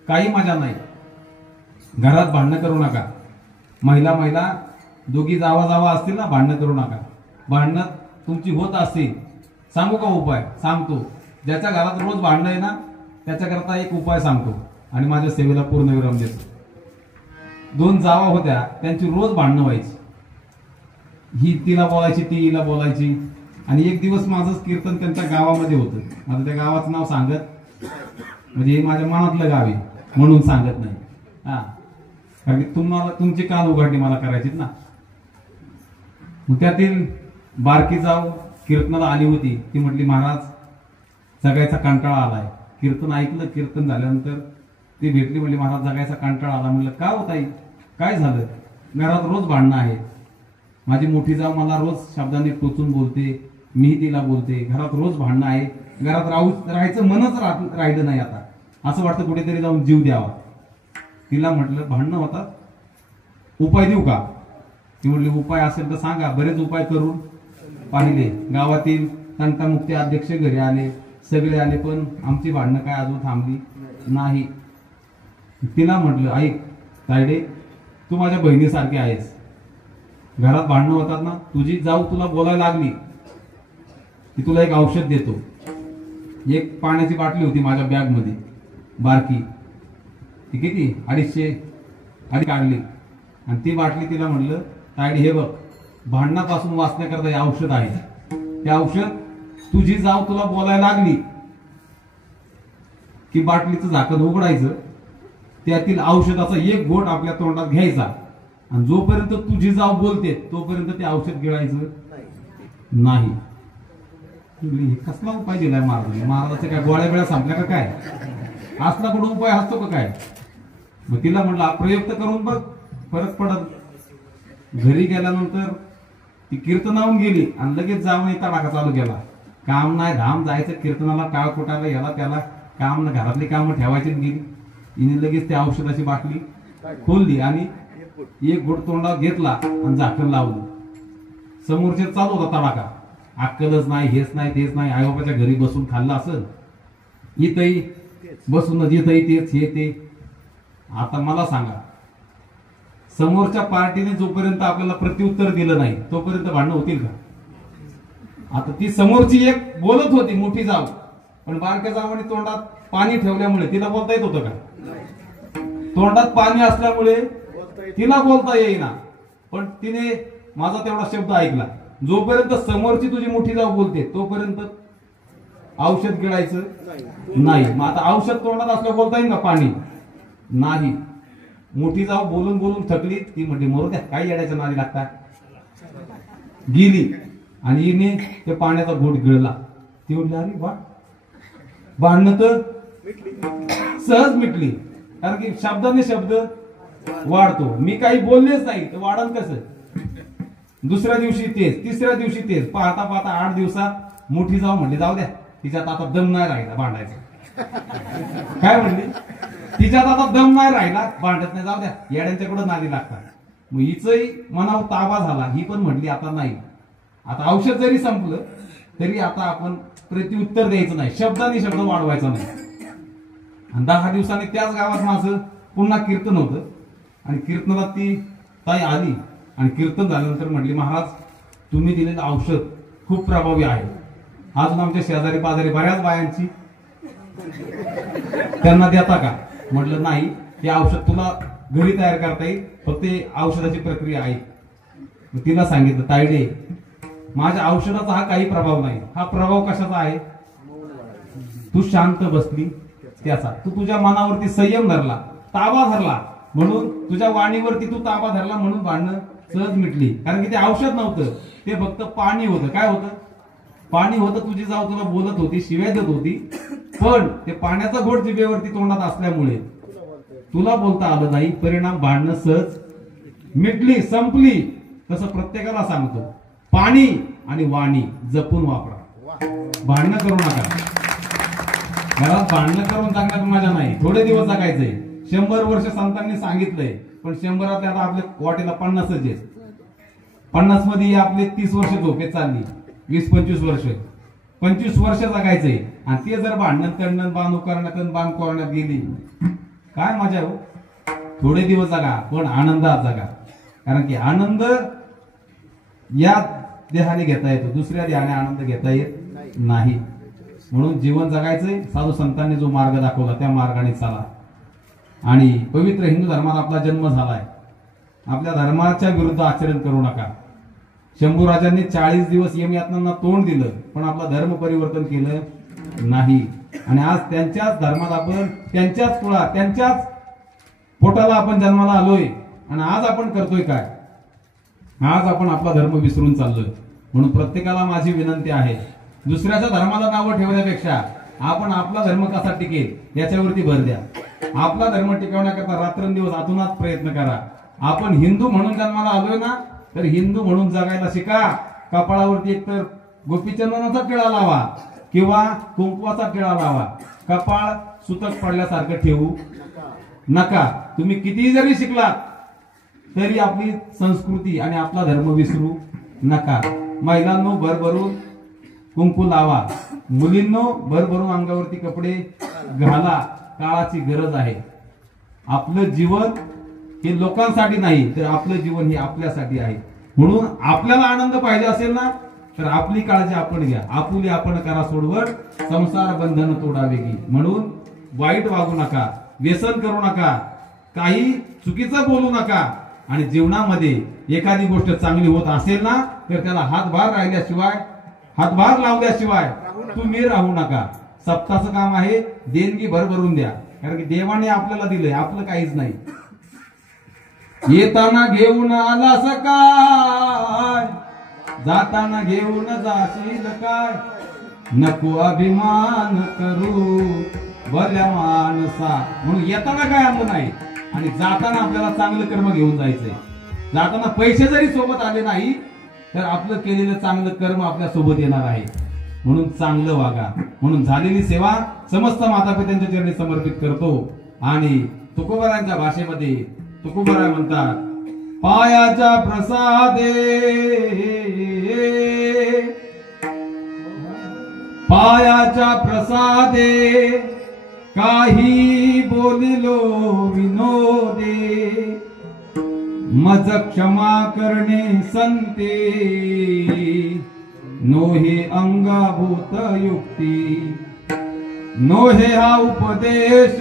काही मजा नाही. घरात भांडणं करू नका. महिला दोघी जावा असतील ना, भांडणं करू नका. भांडणं तुमची होत असतील, सांगू का उपाय? सांगतो. ज्याच्या घरात रोज भांडणं आहे ना, त्याच्याकरता एक उपाय सांगतो आणि माझ्या सेवेला पूर्णविराम देतो. 2 जावा होत्या, त्यांची रोज भांडणं व्हायची. ही तिला बोलायची, ती हिला बोलायची. आणि एक दिवस माझंच कीर्तन त्यांच्या गावामध्ये होतं. आता त्या गावाचं नाव सांगत म्हणजे हे माझ्या मनातलं गाव आहे म्हणून सांगत नाही. हा, कारण तुम्हाला तुमची कान उघडणी मला करायची ना. त्यातील बारकी जाऊ कीर्तनाला आली होती. ती म्हटली, महाराज जगायचा कंटाळा आलाय. कीर्तन ऐकलं. कीर्तन झाल्यानंतर ती भेटली, म्हणली, महाराज जगायचा कंटाळा आला. म्हणलं, का होत आई, काय झालं? घरात रोज भांडणं आहे. माझी मोठी जाऊ मला रोज शब्दाने टोचून बोलते, मी तिला बोलते. घरात रोज भांडणं आहे. घरात राहायचं मनच राहिलं नाही. आता असं वाटतं कुठेतरी जाऊन जीव द्यावा. तिला म्हटलं, भांडणं होतात, उपाय देऊ का? ती म्हटली, उपाय असेल तर सांगा. बरेच उपाय करून पाहिले. गावातील तंटामुक्ती अध्यक्ष घरी आले, सगळे आले, पण आमची भांडणं काय अजून थांबली नाही. तिला म्हटलं, ऐक तायडे, तू माझ्या बहिणीसारखी आहेस. घरात भांडणं होतात ना, तुझी जाऊ तुला बोलायला लागली की तुला एक औषध देतो. एक पाण्याची बाटली होती माझ्या बॅग मध्ये बारकी, ती किती 250 काढली आणि ती बाटली तिला म्हणलं, तायडे हे बघ, भांडणापासून वाचण्याकरता हे औषध आहे. ते औषध तुझी जाऊ तुला बोलायला लागली की बाटलीचं झाकण उघडायचं, त्यातील औषधाचा एक घोट आपल्या तोंडात घ्यायचा आणि जोपर्यंत तुझी जाऊ बोलते तोपर्यंत ते औषध गिळायचं नाही. कसला उपाय दिलाय महाराजांनी? महाराजाच्या काय गोळ्या बिळ्या संपल्या का काय? असला कुठं उपाय असतो का काय? मग तिला म्हटलं, प्रयोग तर करून बघ, फरक पडत. घरी गेल्यानंतर ती कीर्तनाहून गेली आणि लगेच जाऊन तडाखा चालू केला. काम नाही धाम, जायचं कीर्तनाला, काळ कुटायला, याला त्याला काम ना, घरातली कामं ठेवायची गेली. हिने लगेच त्या औषधाची बाटली खोलली आणि एक घोट तोंडात घेतला आणि झाकण लावलं. समोरचे चालू होता तडाखा. अक्कलच नाही, हेच नाही, तेच नाही. आईबापाच्या घरी बसून खाल्लं असेल, इथंही बसून जिथंही तेच हे ते. आता मला सांगा, समोरच्या पार्टीने जोपर्यंत आपल्याला प्रत्युत्तर दिलं नाही तोपर्यंत भांडणं होतील का? आता ती समोरची एक बोलत होती मोठी जाऊ, पण बारक्या जावाने तोंडात पाणी ठेवल्यामुळे तिला बोलता येत होतं का? तोंडात पाणी असल्यामुळे तिला बोलता येईना, पण तिने माझा तेवढा शब्द ऐकला. जोपर्यंत समोरची तुझी मोठी जाऊ बोलते तोपर्यंत औषध गिळायचं नाही. मग आता औषध तोंडात असलं बोलता येईल का? पाणी नाही. मोठी जाऊ बोलून बोलून थकली. ती म्हटली, मरू द्या, काय येण्याच्या नादी लागता. गेली आणि हिने ते पाण्याचा घोट गिळला. ती म्हटली, अरे वा, भांडणं तर सहज मिटली. कारण की शब्दाने शब्द वाढतो. मी काही बोललेच नाही तर वाढन कसं? दुसऱ्या दिवशी तेच, तिसऱ्या दिवशी तेच. पाहता पाहता 8 दिवसात मोठी जाऊ म्हणली, जाऊ द्या, तिच्यात आता दम नाही राहिला भांडायचा. काय म्हणली? तिच्यात आता दम नाही राहिला, भांडत नाही, जाऊ द्या, येड्यांच्याकडे नादी लागतात. मग हिचंही मनावर ताबा झाला. ही पण म्हटली, आता नाही, आता औषध जरी संपलं तरी आता आपण प्रत्युत्तर द्यायचं नाही, शब्दाने शब्द वाढवायचा नाही. आणि 10 दिवसांनी त्याच गावात माझं पुन्हा कीर्तन होतं आणि कीर्तनाला ती ताई आली आणि कीर्तन झाल्यानंतर म्हटली, महाराज तुम्ही दिलेलं औषध खूप प्रभावी आहे. अजून आमच्या शेजारी पाजारी बऱ्याच बायांची, त्यांना देता का? म्हटलं नाही, हे औषध तुला घरी तयार करता येईल, फक्त औषधाची प्रक्रिया आहे. तिला सांगितलं, तायडे माझ्या औषधाचा हा काही प्रभाव नाही. हा प्रभाव कशाचा आहे? तू शांत बसली त्याचा. तू तुझ्या मनावरती संयम धरला, ताबा धरला, म्हणून तुझ्या वाणीवरती तू ताबा धरला, म्हणून भांडणं सहज मिटली. कारण की ते औषध नव्हतं, ते फक्त पाणी होतं. काय होतं? पाणी होतं. तुझी जाऊ तुला बोलत होती, शिव्या देत होती, पण ते पाण्याचा घोट जिभेवरती तोंडात असल्यामुळे तुला बोलता आलं नाही. परिणाम भांडणं सहज मिटली, संपली. तसं प्रत्येकाला सांगतो, पाणी आणि वाणी जपून वापरा, भांडणं करू नका. घरात भांडणं करून चांगल्यात मजा नाही. थोडे दिवस जगायचंय. 100 वर्ष संतांनी सांगितलंय, पण 100 आता आपल्या वाटेला 50च आहेत. 50 मध्ये आपले 30 वर्ष झोपेत चालली, 20-25 वर्ष. 25 वर्ष जगायचंय आणि ते जर भांडण तंडण बांधू करण्यात गेली, काय मजा हो. थोडे दिवस जगा पण आनंदात जगा, कारण की आनंद या देहाने घेता येतो, दुसऱ्या देहाने आनंद घेता येत नाही. म्हणून जीवन जगायचंय. साधू संतांनी जो मार्ग दाखवला त्या मार्गाने चाला. आणि पवित्र हिंदू धर्मात आपला जन्म झालाय. आपल्या धर्माच्या विरुद्ध आचरण करू नका. शंभूराजांनी 40 दिवस यमयातनांना तोंड दिलं, पण आपला धर्म परिवर्तन केलं नाही. आणि आज त्यांच्याच धर्मात आपण, त्यांच्याच कुळात, त्यांच्याच पोटाला आपण जन्माला आलोय. आणि आज आपण करतोय काय? आज आपण आपला धर्म विसरून चाललोय. म्हणून प्रत्येकाला माझी विनंती आहे, दुसऱ्याच्या धर्माला नावं ठेवण्यापेक्षा आपण आपला धर्म कसा टिकेल याच्यावरती भर द्या. आपला धर्म टिकवण्याकरता रात्रंदिवस आतुनात प्रयत्न करा. आपण हिंदू म्हणून जन्माला आलोय ना, तर हिंदू म्हणून जगायला शिका. कपाळावरती एकतर गोपीचंदनाचा टिळा लावा किंवा कुंकवाचा टिळा लावा. कपाळ सुतक पडल्यासारखं ठेवू नका. तुम्ही कितीही जरी शिकलात तरी आपली संस्कृती आणि आपला धर्म विसरू नका. महिलांनो भरभरून कुंकू लावा, मुलींनो भरभरून अंगावरती कपडे घाला. काळाची गरज आहे. आपलं जीवन हे लोकांसाठी नाही, तर आपलं जीवन हे आपल्यासाठी आहे. म्हणून आपल्याला आनंद पाहिजे असेल ना, तर आपली काळजी आपण घ्या. आपुली आपण करा सोडवड, संसार बंधन तोडावे की. म्हणून वाईट वागू नका, व्यसन करू नका, काही चुकीचं बोलू नका. आणि जीवनामध्ये एखादी गोष्ट चांगली होत असेल ना, तर त्याला हातभार राहिल्याशिवाय, हातभार लावल्याशिवाय तुम्ही राहू नका. सप्ताचं काम आहे, देणगी भरभरून द्या, कारण की देवाने आपल्याला दिलंय, आपलं काहीच नाही. येताना घेऊन आलास काय, जाताना घेऊन जाशील काय. नको अभिमान करू भल्या माणसा. म्हणून येताना काय आणलं नाही आणि जाताना आपल्याला चांगलं कर्म घेऊन जायचंय. जाताना पैसे जरी सोबत आले नाही, तर आपलं केलेलं चांगलं कर्म आपल्या सोबत येणार आहे. म्हणून चांगलं वागा. म्हणून झालेली सेवा समस्त मातापित्यांच्या चरणी समर्पित करतो. आणि तुकोबारांच्या भाषेमध्ये तुकोबारा म्हणतात, पायाच्या प्रसादे, पायाच्या प्रसादे काही बोलिलो विनोदे. मज क्षमा करणे संते, नोहे अंगभूत युक्ती. नोहे हा उपदेश,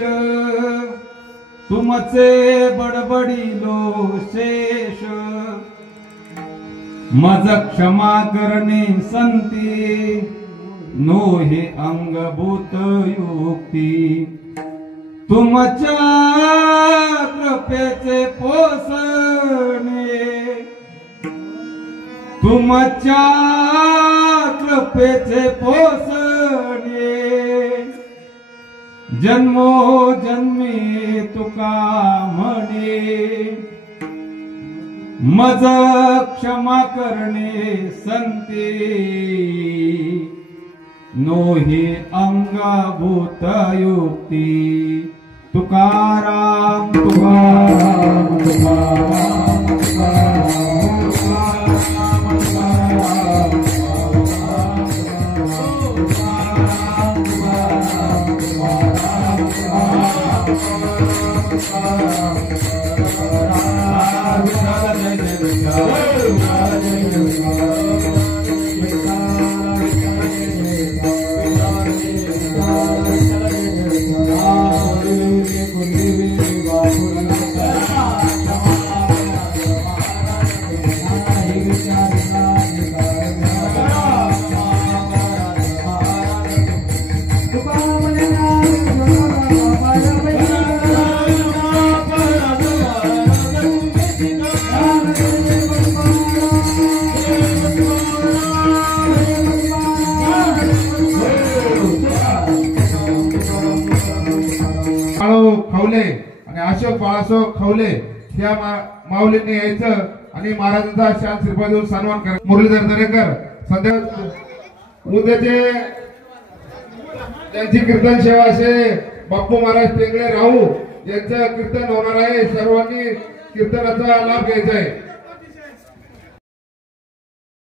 तुमचे बडबडिलो शेष. मज क्षमा करणे संते, नोहे अंगभूत युक्ती. तुमच्या कृपेचे पोसणे, तुमच्या कृपेचे पोसणे. जन्मो जन्मी तुका म्हणे, मज क्षमा करणे संते. नोहे अंगभूत युक्ती. तुकाराम तुकाराम तुकाराम तुकाराम खवले आणि अशोक बाळासाहेब खवले या माऊलींनी यायचं आणि महाराजांचा शाल श्रीपाद देऊन सन्मान करा. मुरलीधर दरेकर सध्या उद्याचे त्यांची कीर्तन सेवा असे बाप्पू महाराज टेंगळे राहू यांचं कीर्तन होणार आहे. सर्वांनी कीर्तनाचा लाभ घ्यायचा आहे.